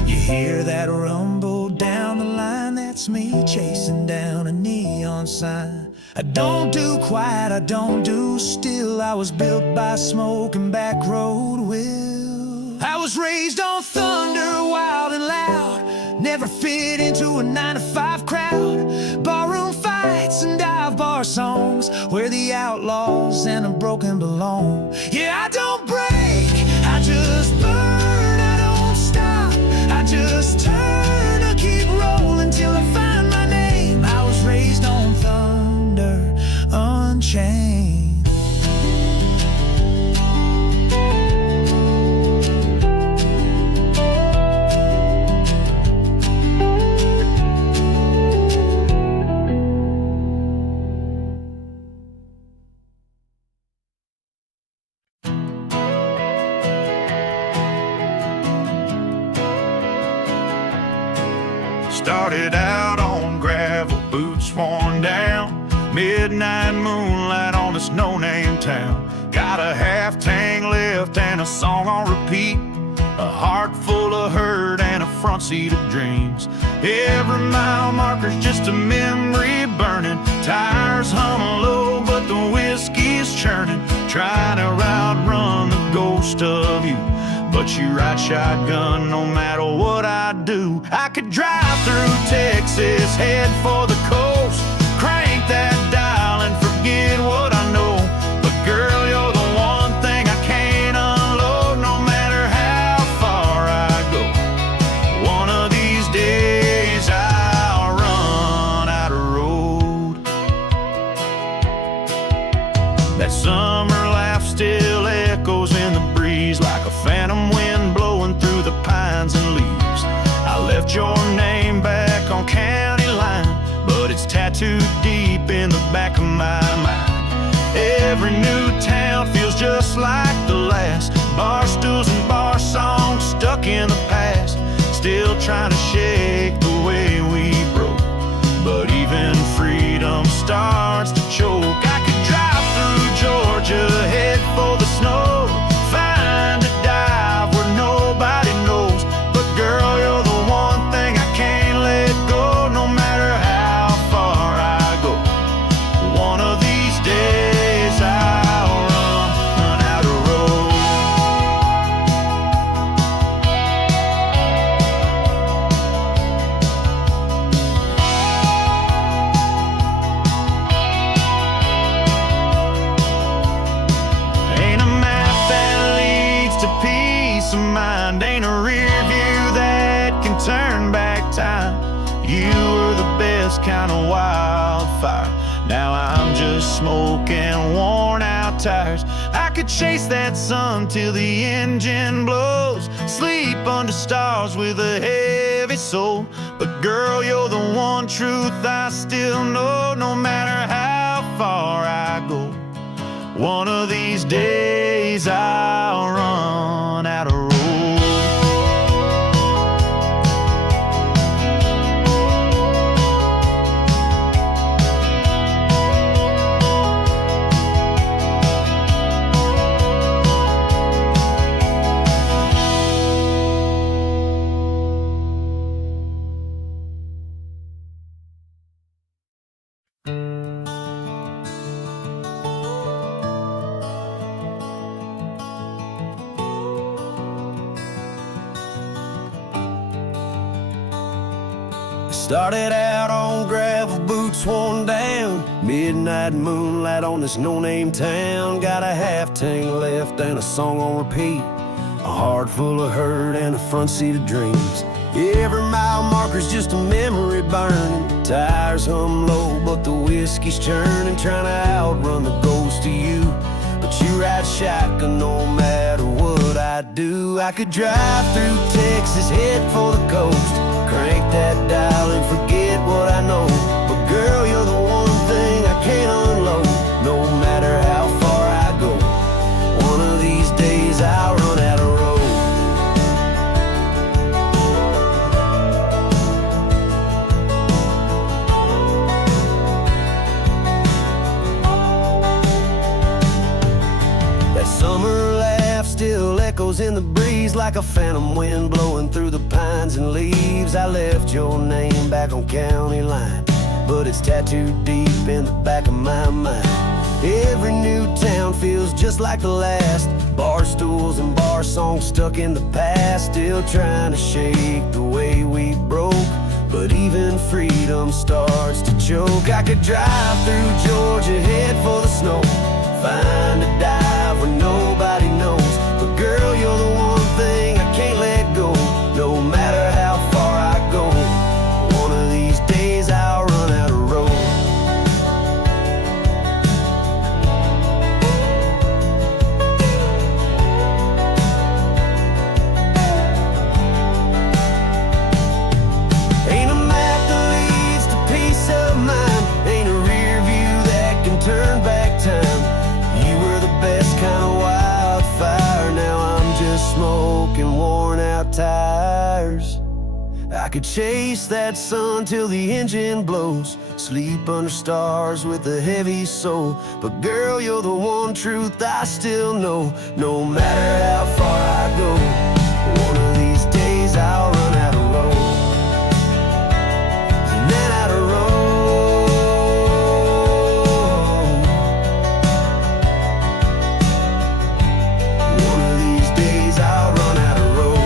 You hear that rumble down the line? That's me chasing down a neon sign. I don't do quiet, I don't do still. I was built by smoke and back road will. I was raised on thunder, wild and loud. Never fit into a 9-to-5 crowd. Barroom fights and dive bar songs, where the outlaws and the broken belong. Yeah, I don't break, I just burn. I don't stop, I just turn. I keep rolling till I find my name. I was raised on thunder, unchained. Started out on gravel, boots worn down. Midnight moonlight on this no-name town. Got a half tank left and a song on repeat. A heart full of hurt and a front seat of dreams. Every mile marker's just a memory burning. Tires hum low, but the whiskey's churning. Trying to outrun the ghost of you, but you ride shotgun no matter what I do. I could drive through Texas, head for the coast, crank that dial and forget what I know. But girl, you're the one thing I can't unload, no matter how far I go. One of these days I'll run out of road. That summer laugh still echoes in the breeze like a phantom wind tattooed deep in the back of my mind. Every new town feels just like the last. Bar stools and bar songs stuck in the past, still trying to shake the way we broke. But even freedom starts to choke. I could drive through Georgia, head for the snow, find a dive where nobody knows. But girl, you're the one thing I can't let go, no matter how far I go. One of these days I'll run out of road. Ain't a map that leads to peace of mind, ain't a rear view that can turn back time. You were the best kind of wildfire. Now I'm just smoking worn out tires. I could chase that sun till the engine blows, sleep under stars with a heavy soul. But girl, you're the one truth I still know, no matter how far I go. One of these days I'll run out of road. Started out on gravel, boots worn down. Midnight moonlight on this no-name town. Got a half tank left and a song on repeat. A heart full of hurt and a front seat of dreams. Every mile marker's just a memory burning. Tires hum low, but the whiskey's churning. Trying to outrun the ghost of you, but you ride shotgun no matter what I do. I could drive through Texas, head for the coast, crank that dial and forget what I know. But girl, you're the one thing I can't unload, no matter how far I go. One of these days I'll run out of road. That summer laugh still echoes in the breeze like a phantom wind blowing through the pines and leaves. I left your name back on county line, but it's tattooed deep in the back of my mind. Every new town feels just like the last. Bar stools and bar songs stuck in the past, still trying to shake the way we broke. But even freedom starts to choke. I could drive through Georgia, head for the snow, find a dive where nobody knows. But girl, you're the one thing I can't let go, no matter how far I go. One of these days I'll run out of road. Ain't a map that leads to peace of mind, ain't a rear view that can turn back time. You were the best kind of wildfire. Now I'm just smoking worn out tires. I could chase that sun till the engine blows, sleep under stars with a heavy soul. But girl, you're the one truth I still know, no matter how far I go. One of these days I'll run out of road, and then out of road. One of these days I'll run out of road.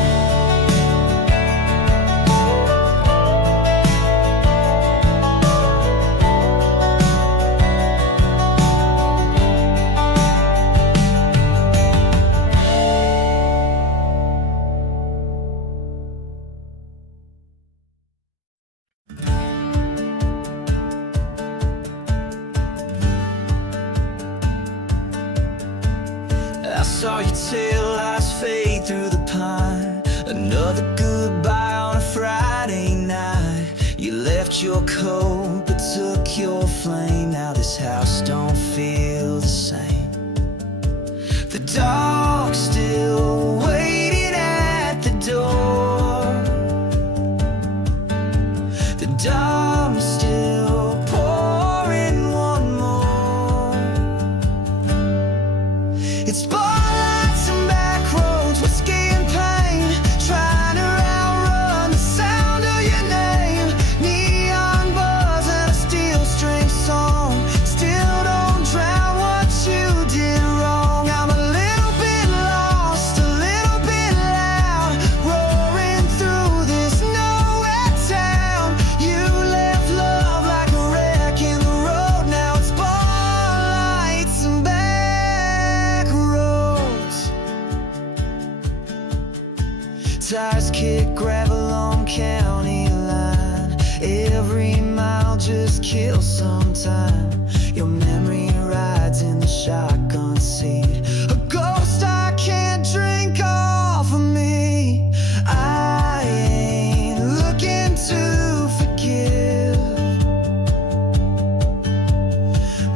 tires kick gravel on county line. Every mile just kills some time. Your memory rides in the shotgun seat. A ghost I can't drink off of me. I ain't looking to forgive.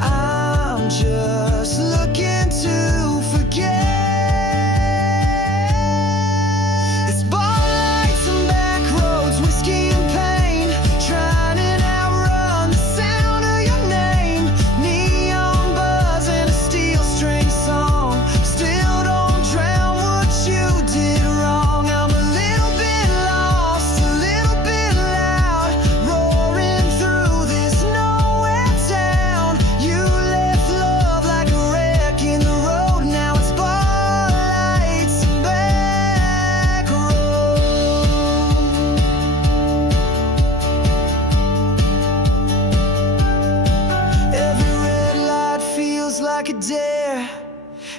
I'm just looking to forget. It's bar lights and back roads, whiskey and pain, trying to outrun the sound of your name. Neon buzz and a steel string song still don't drown what you did wrong. I'm a little bit lost, a little bit loud, roaring through this nowhere town. You left love like a wreck in the road. Now it's bar lights and back roads. Every red light feels like a dare.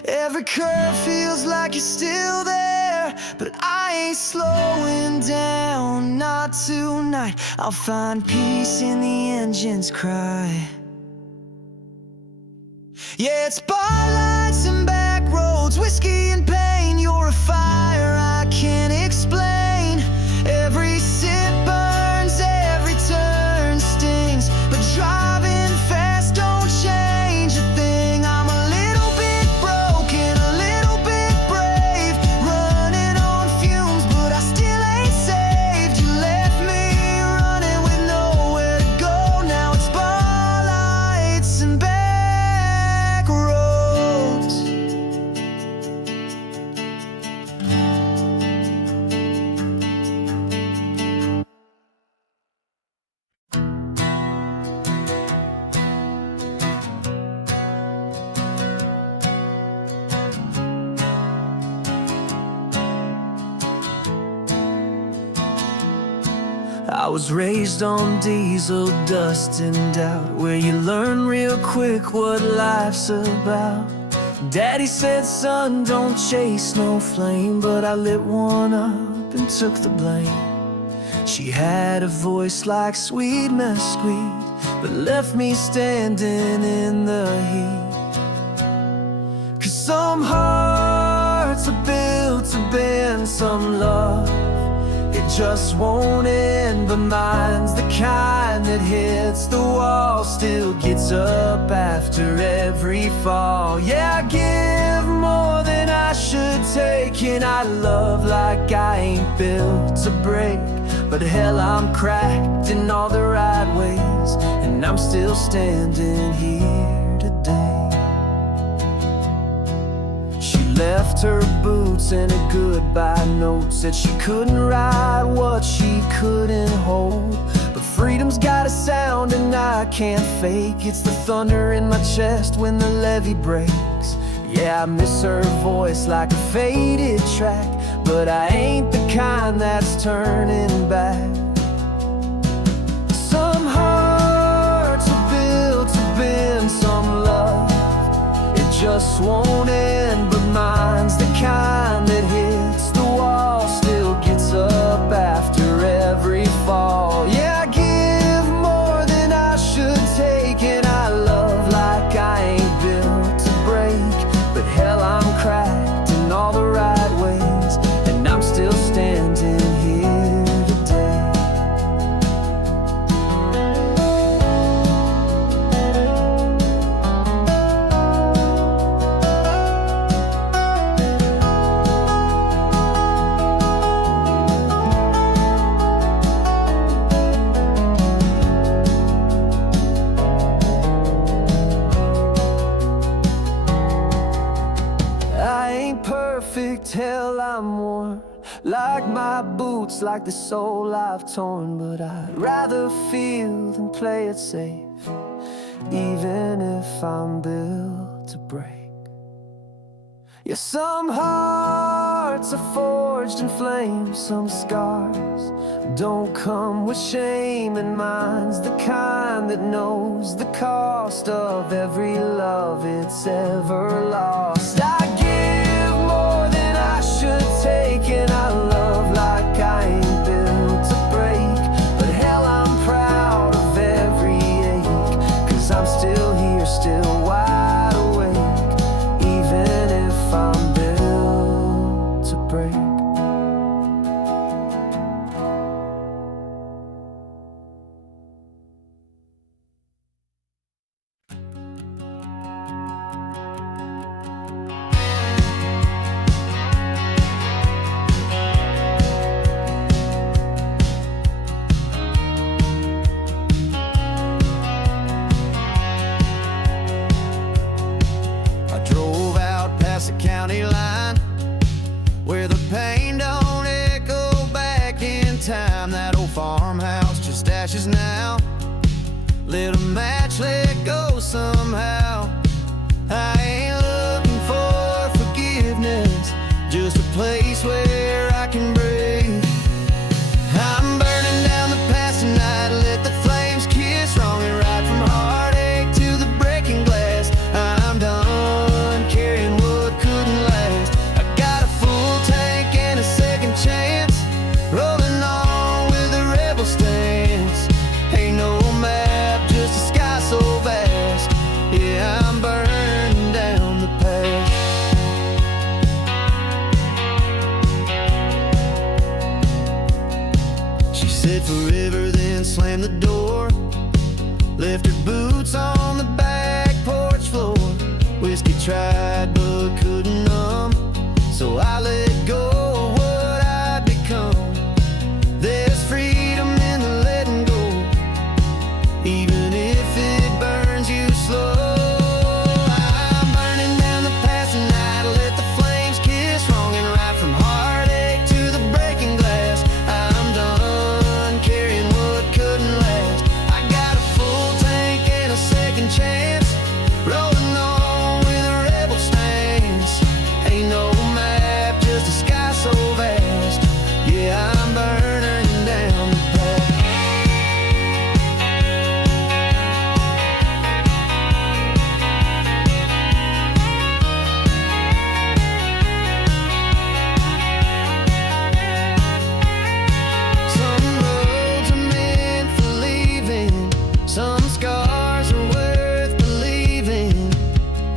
Every curve feels like you're still there. But I ain't slowing down, not tonight. I'll find peace in the engine's cry. Yeah, it's bar lights and back roads, whiskey and pain. You're a fire I can't explain. Every sip burns, every turn stings, but driving fast don't change a thing. I'm a little bit broken, a little bit brave, running on fumes, but I still ain't saved. You left me running with nowhere to go. Now it's bar lights and back roads. I was raised on diesel dust and doubt, where you learn real quick what life's about. Daddy said, son, don't chase no flame, but I lit one up and took the blame. She had a voice like sweet mesquite, but left me standing in the heat. 'Cause some hearts are built to bend, some love, it just won't end. But mine's the kind that hits the wall, still gets up after every fall. Yeah, I give more than I should take, and I love like I ain't built to break. But hell, I'm cracked in all the right ways, and I'm still standing here today. She left her boots and a goodbye note, said she couldn't ride what she couldn't hold. But freedom's got a sound and I can't fake. It's the thunder in my chest when the levee breaks. Yeah, I miss her voice like a faded track, but I ain't the kind that's turning back. Some hearts are built to bend, some love, it just won't end. But mine's the kind that hits the wall, still gets up after every fall. Yeah, I give more than I should take, and I love like I ain't built to break. But hell, I'm cracked in all the right ways, and I'm still standing here today. Perfect, hell, I'm worn, like my boots, like the soul I've torn. But I'd rather feel than play it safe, even if I'm built to break. Yeah, some hearts are forged in flames, some scars don't come with shame. And mine's the kind that knows the cost of every love it's ever lost. I give more than I should take, and I love life break. I drove out past the county line where the pain don't echo back in time. That old farmhouse just ashes now. Lit a match, let go somehow. I ain't looking for forgiveness, just a place where I can breathe. I'm burning down the past tonight, let the flames kiss wrong and right, from heartache to the breaking glass. I'm done carrying what couldn't last. I got a full tank and a second chance, rolling on with a rebel stance. Ain't no map, just a sky so vast. Yeah, I'm burning down the past. She said forever, then slammed the door. Left her boots on the back porch floor. Whiskey tried but couldn't numb, so I let go of what I'd become. There's freedom in the letting go, even if it burns you slow. I'm burning down the past tonight, let the flames kiss wrong and right, from heartache to the breaking glass. I'm done carrying what couldn't last. I got a full tank and a second chance, rolling on with a rebel stance. Ain't no map, just a sky so vast. Yeah, I'm burning down the past. Some roads are meant for leaving, some scars are worth believing.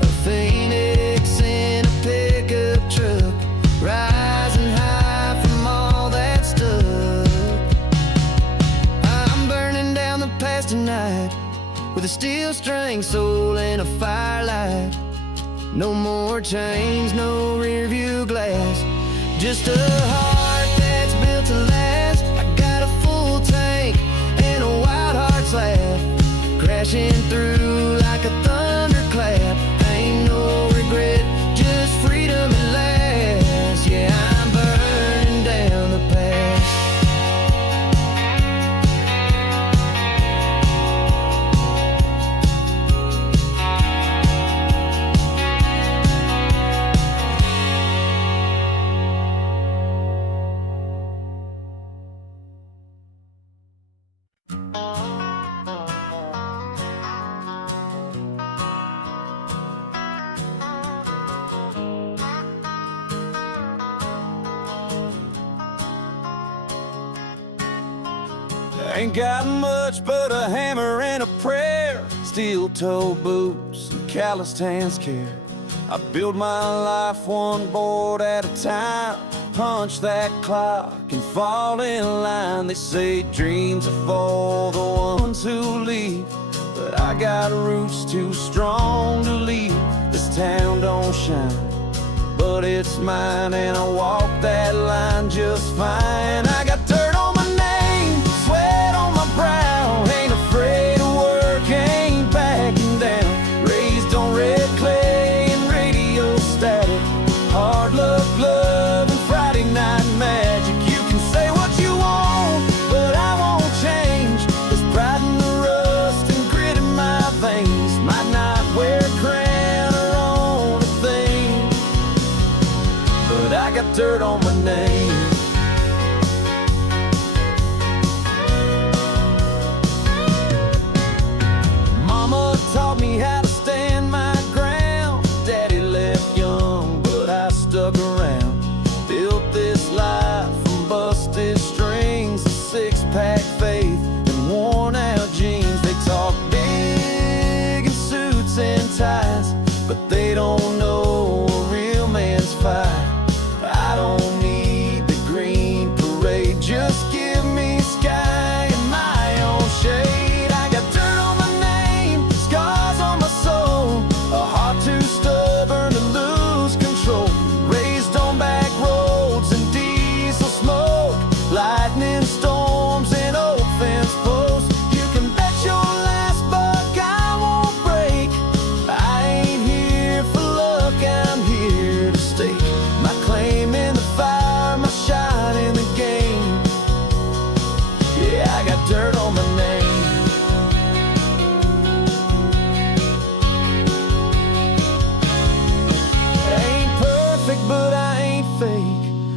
A phoenix in a pickup truck, rising high from all that stuff. I'm burning down the past tonight with a steel string soul and a firelight. No more chains, no rear view glass, just a heart that's built to last. I got a full tank and a wild heart's laugh, crashing through like a thunderclap. Ain't no regret, just freedom at last. Yeah, I'm burning down the past. Ain't got much but a hammer and a prayer, steel-toe boots and calloused hands care. I build my life one board at a time, punch that clock and fall in line. They say dreams are for the ones who leave, but I got roots too strong to leave. This town don't shine, but it's mine, and I walk that line just fine. I got dirt on my name, sweat on my brow, ain't afraid of work, ain't backing down. Raised on red clay and radio static, hard luck, love, and Friday night magic. You can say what you want, but I won't change. There's pride in the rust and grit in my veins. Might not wear a crown or own a thing, but I got dirt on my name. Mama taught me how to stand my ground. Daddy left young, but I stuck around. Built this life from busted strings, a six-pack faith and worn-out jeans. They talk big in suits and ties, but they don't know a real man's fight. I don't need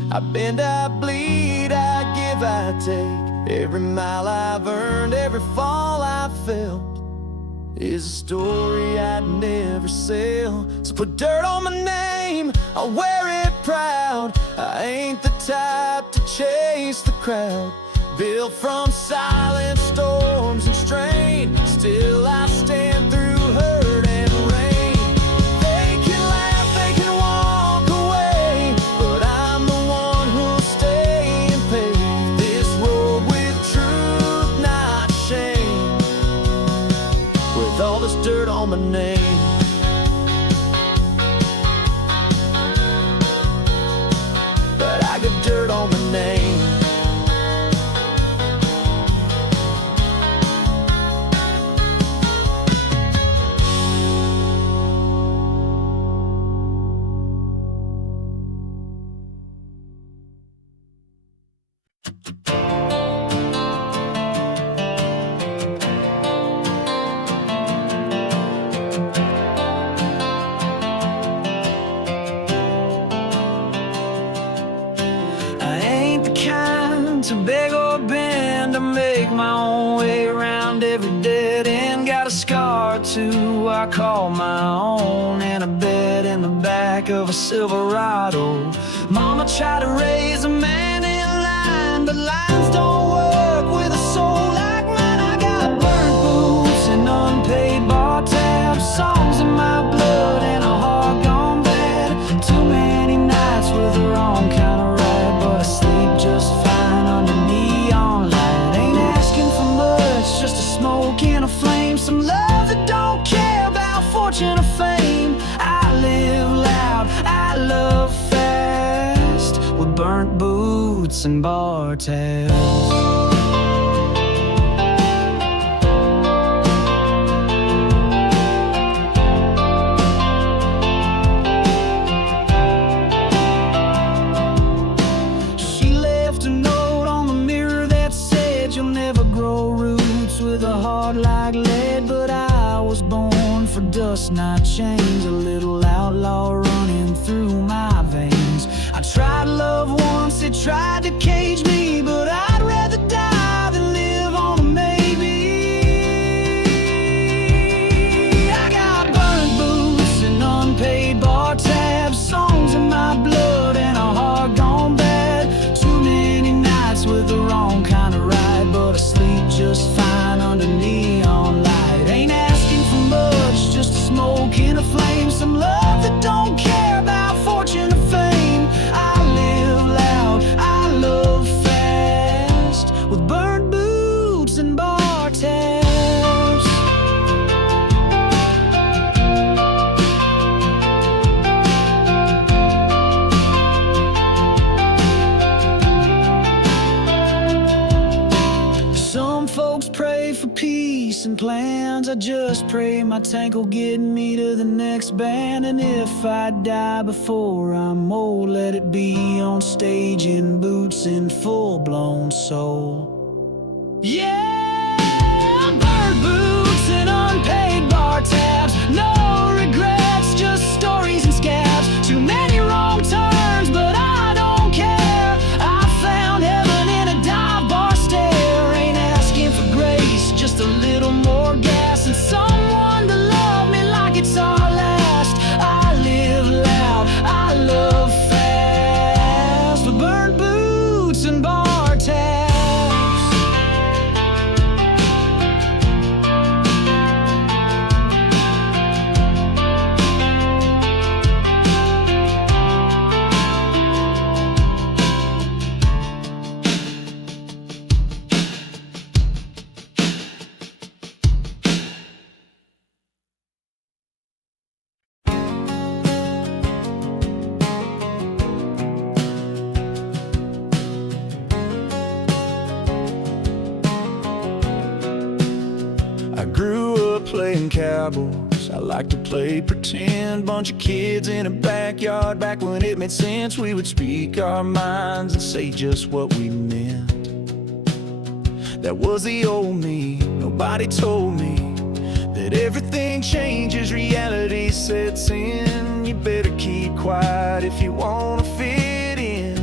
I bend, I bleed, I give, I take. Every mile I've earned, every fall I've felt is a story I'd never sell. So put dirt on my name, I'll wear it proud. I ain't the type to chase the crowd. Built from silent storms and strain, still I stand through hurt and rain. They can laugh, they can walk away, but I'm the one who'll stay and pave this road with truth, not shame. With all this dirt on my name, but I got dirt on my name. To beg or bend, to make my own way around every dead end. Got a scar or two I call my own, and a bed in the back of a Silverado. Mama tried to raise a man in line, but lines don't work with a soul like mine. I got burnt boots and unpaid bar tabs, songs in my blood and a heart gone bad. Too many nights with the wrong kind of ride, but I sleep just fine. Just a smoke and a flame, some love that don't care about fortune or fame. I live loud, I love fast, with burnt boots and bar tabs. With a heart like lead, but I was born for dust, not chains. A little outlaw running through my veins. I tried love once, it tried to cage me, but I'd rather die than live on a maybe. I got burnt boots and unpaid bar tabs, songs in my blood and a heart gone bad. Too many nights with the wrong kind of ride, but I sleep just fine under neon light. Ain't asking for much, just a smoke and a flame, some love that don't care about fortune or fame. I live loud, I love fast, with burnt boots and bar tabs. Some folks pray for peace and plans. I just pray my tank will get me to the next band. And if I die before I'm old, let it be on stage in boots and full-blown soul. Yeah, burnt boots and unpaid bar tabs, no regrets, just stories and scabs. Too many wrong turns, but I don't care. I found heaven in a dive bar stare. Ain't asking for grace, just a little more gas, and someone to love me like it's our last. I live loud, I love fast, with burnt boots and bar tabs. I grew up playing cowboys, I like to play pretend. Bunch of kids in a backyard, back when it made sense. We would speak our minds and say just what we meant. That was the old me, nobody told me that everything changes, reality sets in. You better keep quiet if you wanna fit in.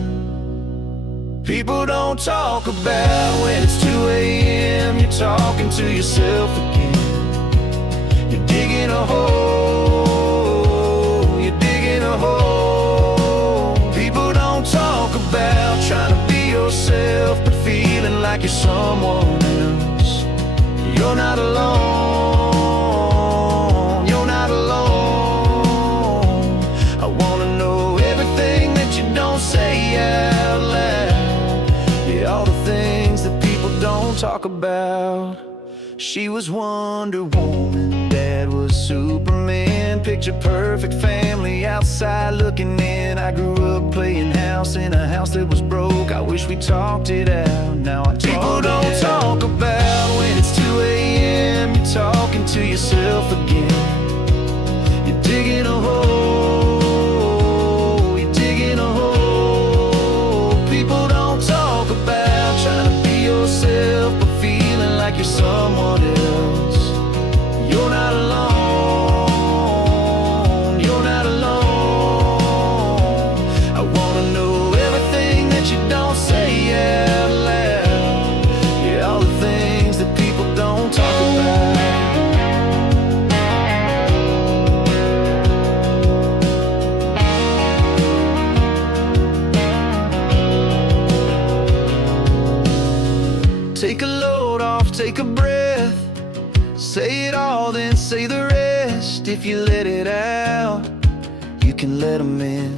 People don't talk about when it's 2 a.m. You're talking to yourself again. You're digging a hole, you're digging a hole. People don't talk about trying to be yourself, but feeling like you're someone else. You're not alone, you're not alone. I wanna know everything that you don't say out loud. All the things that people don't talk about. She was Wonder Woman, Dad was Superman. Picture perfect family outside looking in. I grew up playing house in a house that was broke. I wish we talked it out. Now I people don't talk about when it's 2 a.m. You're talking to yourself again. You're digging a hole, you're digging a hole. People don't talk about trying to be yourself, but feeling like you're someone else. You're not alone, you're not alone. I wanna know everything that you don't say out loud. Yeah, all the things that people don't talk about. Take a load off, take a breath. Say it all, then say the rest. If you let it out, you can let them in.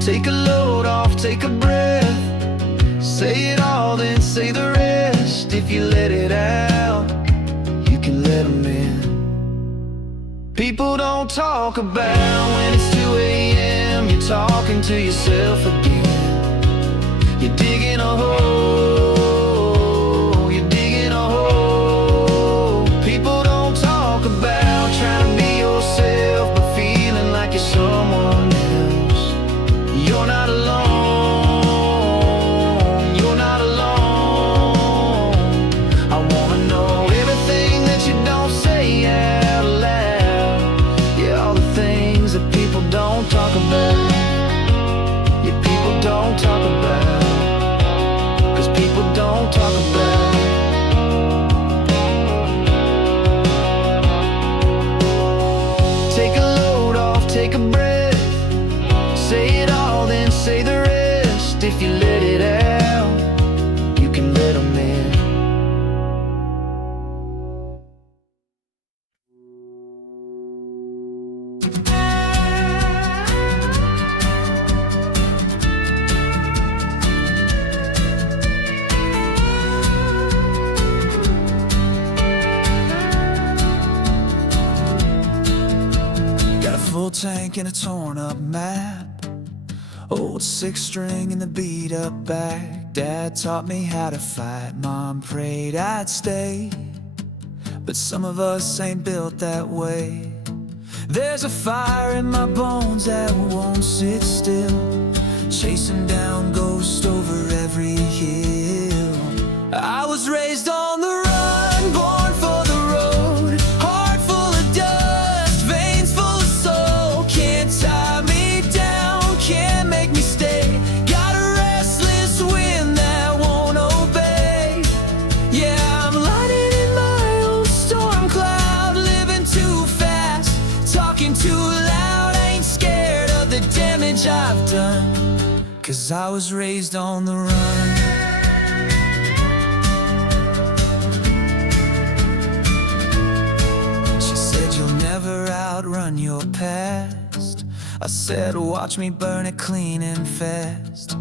Take a load off, take a breath. Say it all, then say the rest. If you let it out, you can let them in. People don't talk about when it's 2 a.m. You're talking to yourself again. You're digging a hole, you're digging a hole. People don't talk about trying to be yourself, but feeling like you're someone else. You're not alone, you're not alone. I wanna know everything that you don't say out loud. Yeah, all the things that people don't talk about. Yeah, people don't talk about. People don't talk about. Take a load off, take a breath. Say it all, then say the rest. If you let it out, you can let them in. Full tank and a torn up map, old 6-string and the beat up back. Dad taught me how to fight, Mom prayed I'd stay, but some of us ain't built that way. There's a fire in my bones that won't sit still, chasing down ghosts over every hill. I was raised on the run, born for the road, heart full of dust, veins full of soul. Can't tie me down, can't make me stay. Got a restless wind that won't obey. Yeah, I'm lighting in my own storm cloud, living too fast, talking too loud. Ain't scared of the damage I've done, 'cause I was raised on the run. Outrun your past. I said, watch me burn it clean and fast.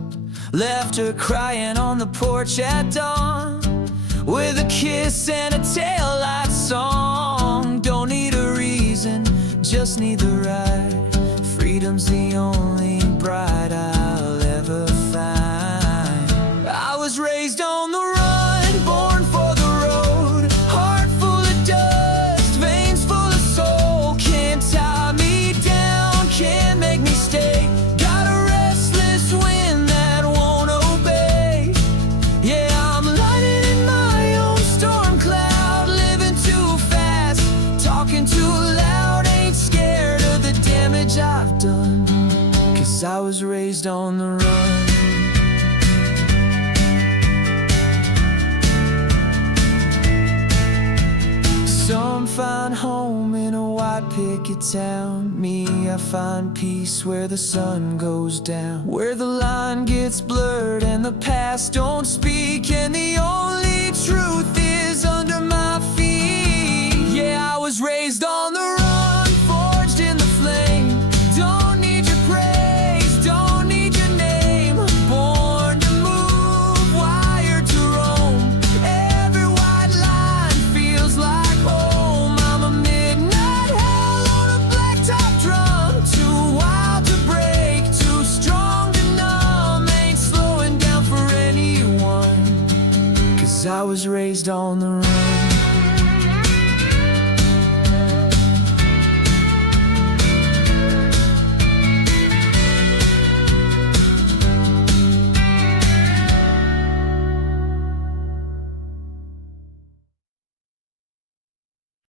Left her crying on the porch at dawn, with a kiss and a taillight song. Don't need a reason, just need the ride. Freedom's the only bride I'll ever find. I was raised on the run, born for the road, heart full of dust, veins full of soul. Can't tie me down, can't make me stay. Got a restless wind that won't obey. Yeah, I'm lighting in my own storm cloud, living too fast, talking too loud. Ain't scared of the damage I've done, 'cause 'cause I was raised on the run. Some find home in a white picket town. Me, I find peace where the sun goes down, where the line gets blurred and the past don't speak, and the only truth is under my feet. Yeah, I was raised on the run, forged in the flame. Don't need your praise, don't need your name. Born to move, wired to roam. Every white line feels like home. I'm a midnight hell on a blacktop drum. Too wild to break, too strong to numb. Ain't slowing down for anyone, 'cause I was raised on the run.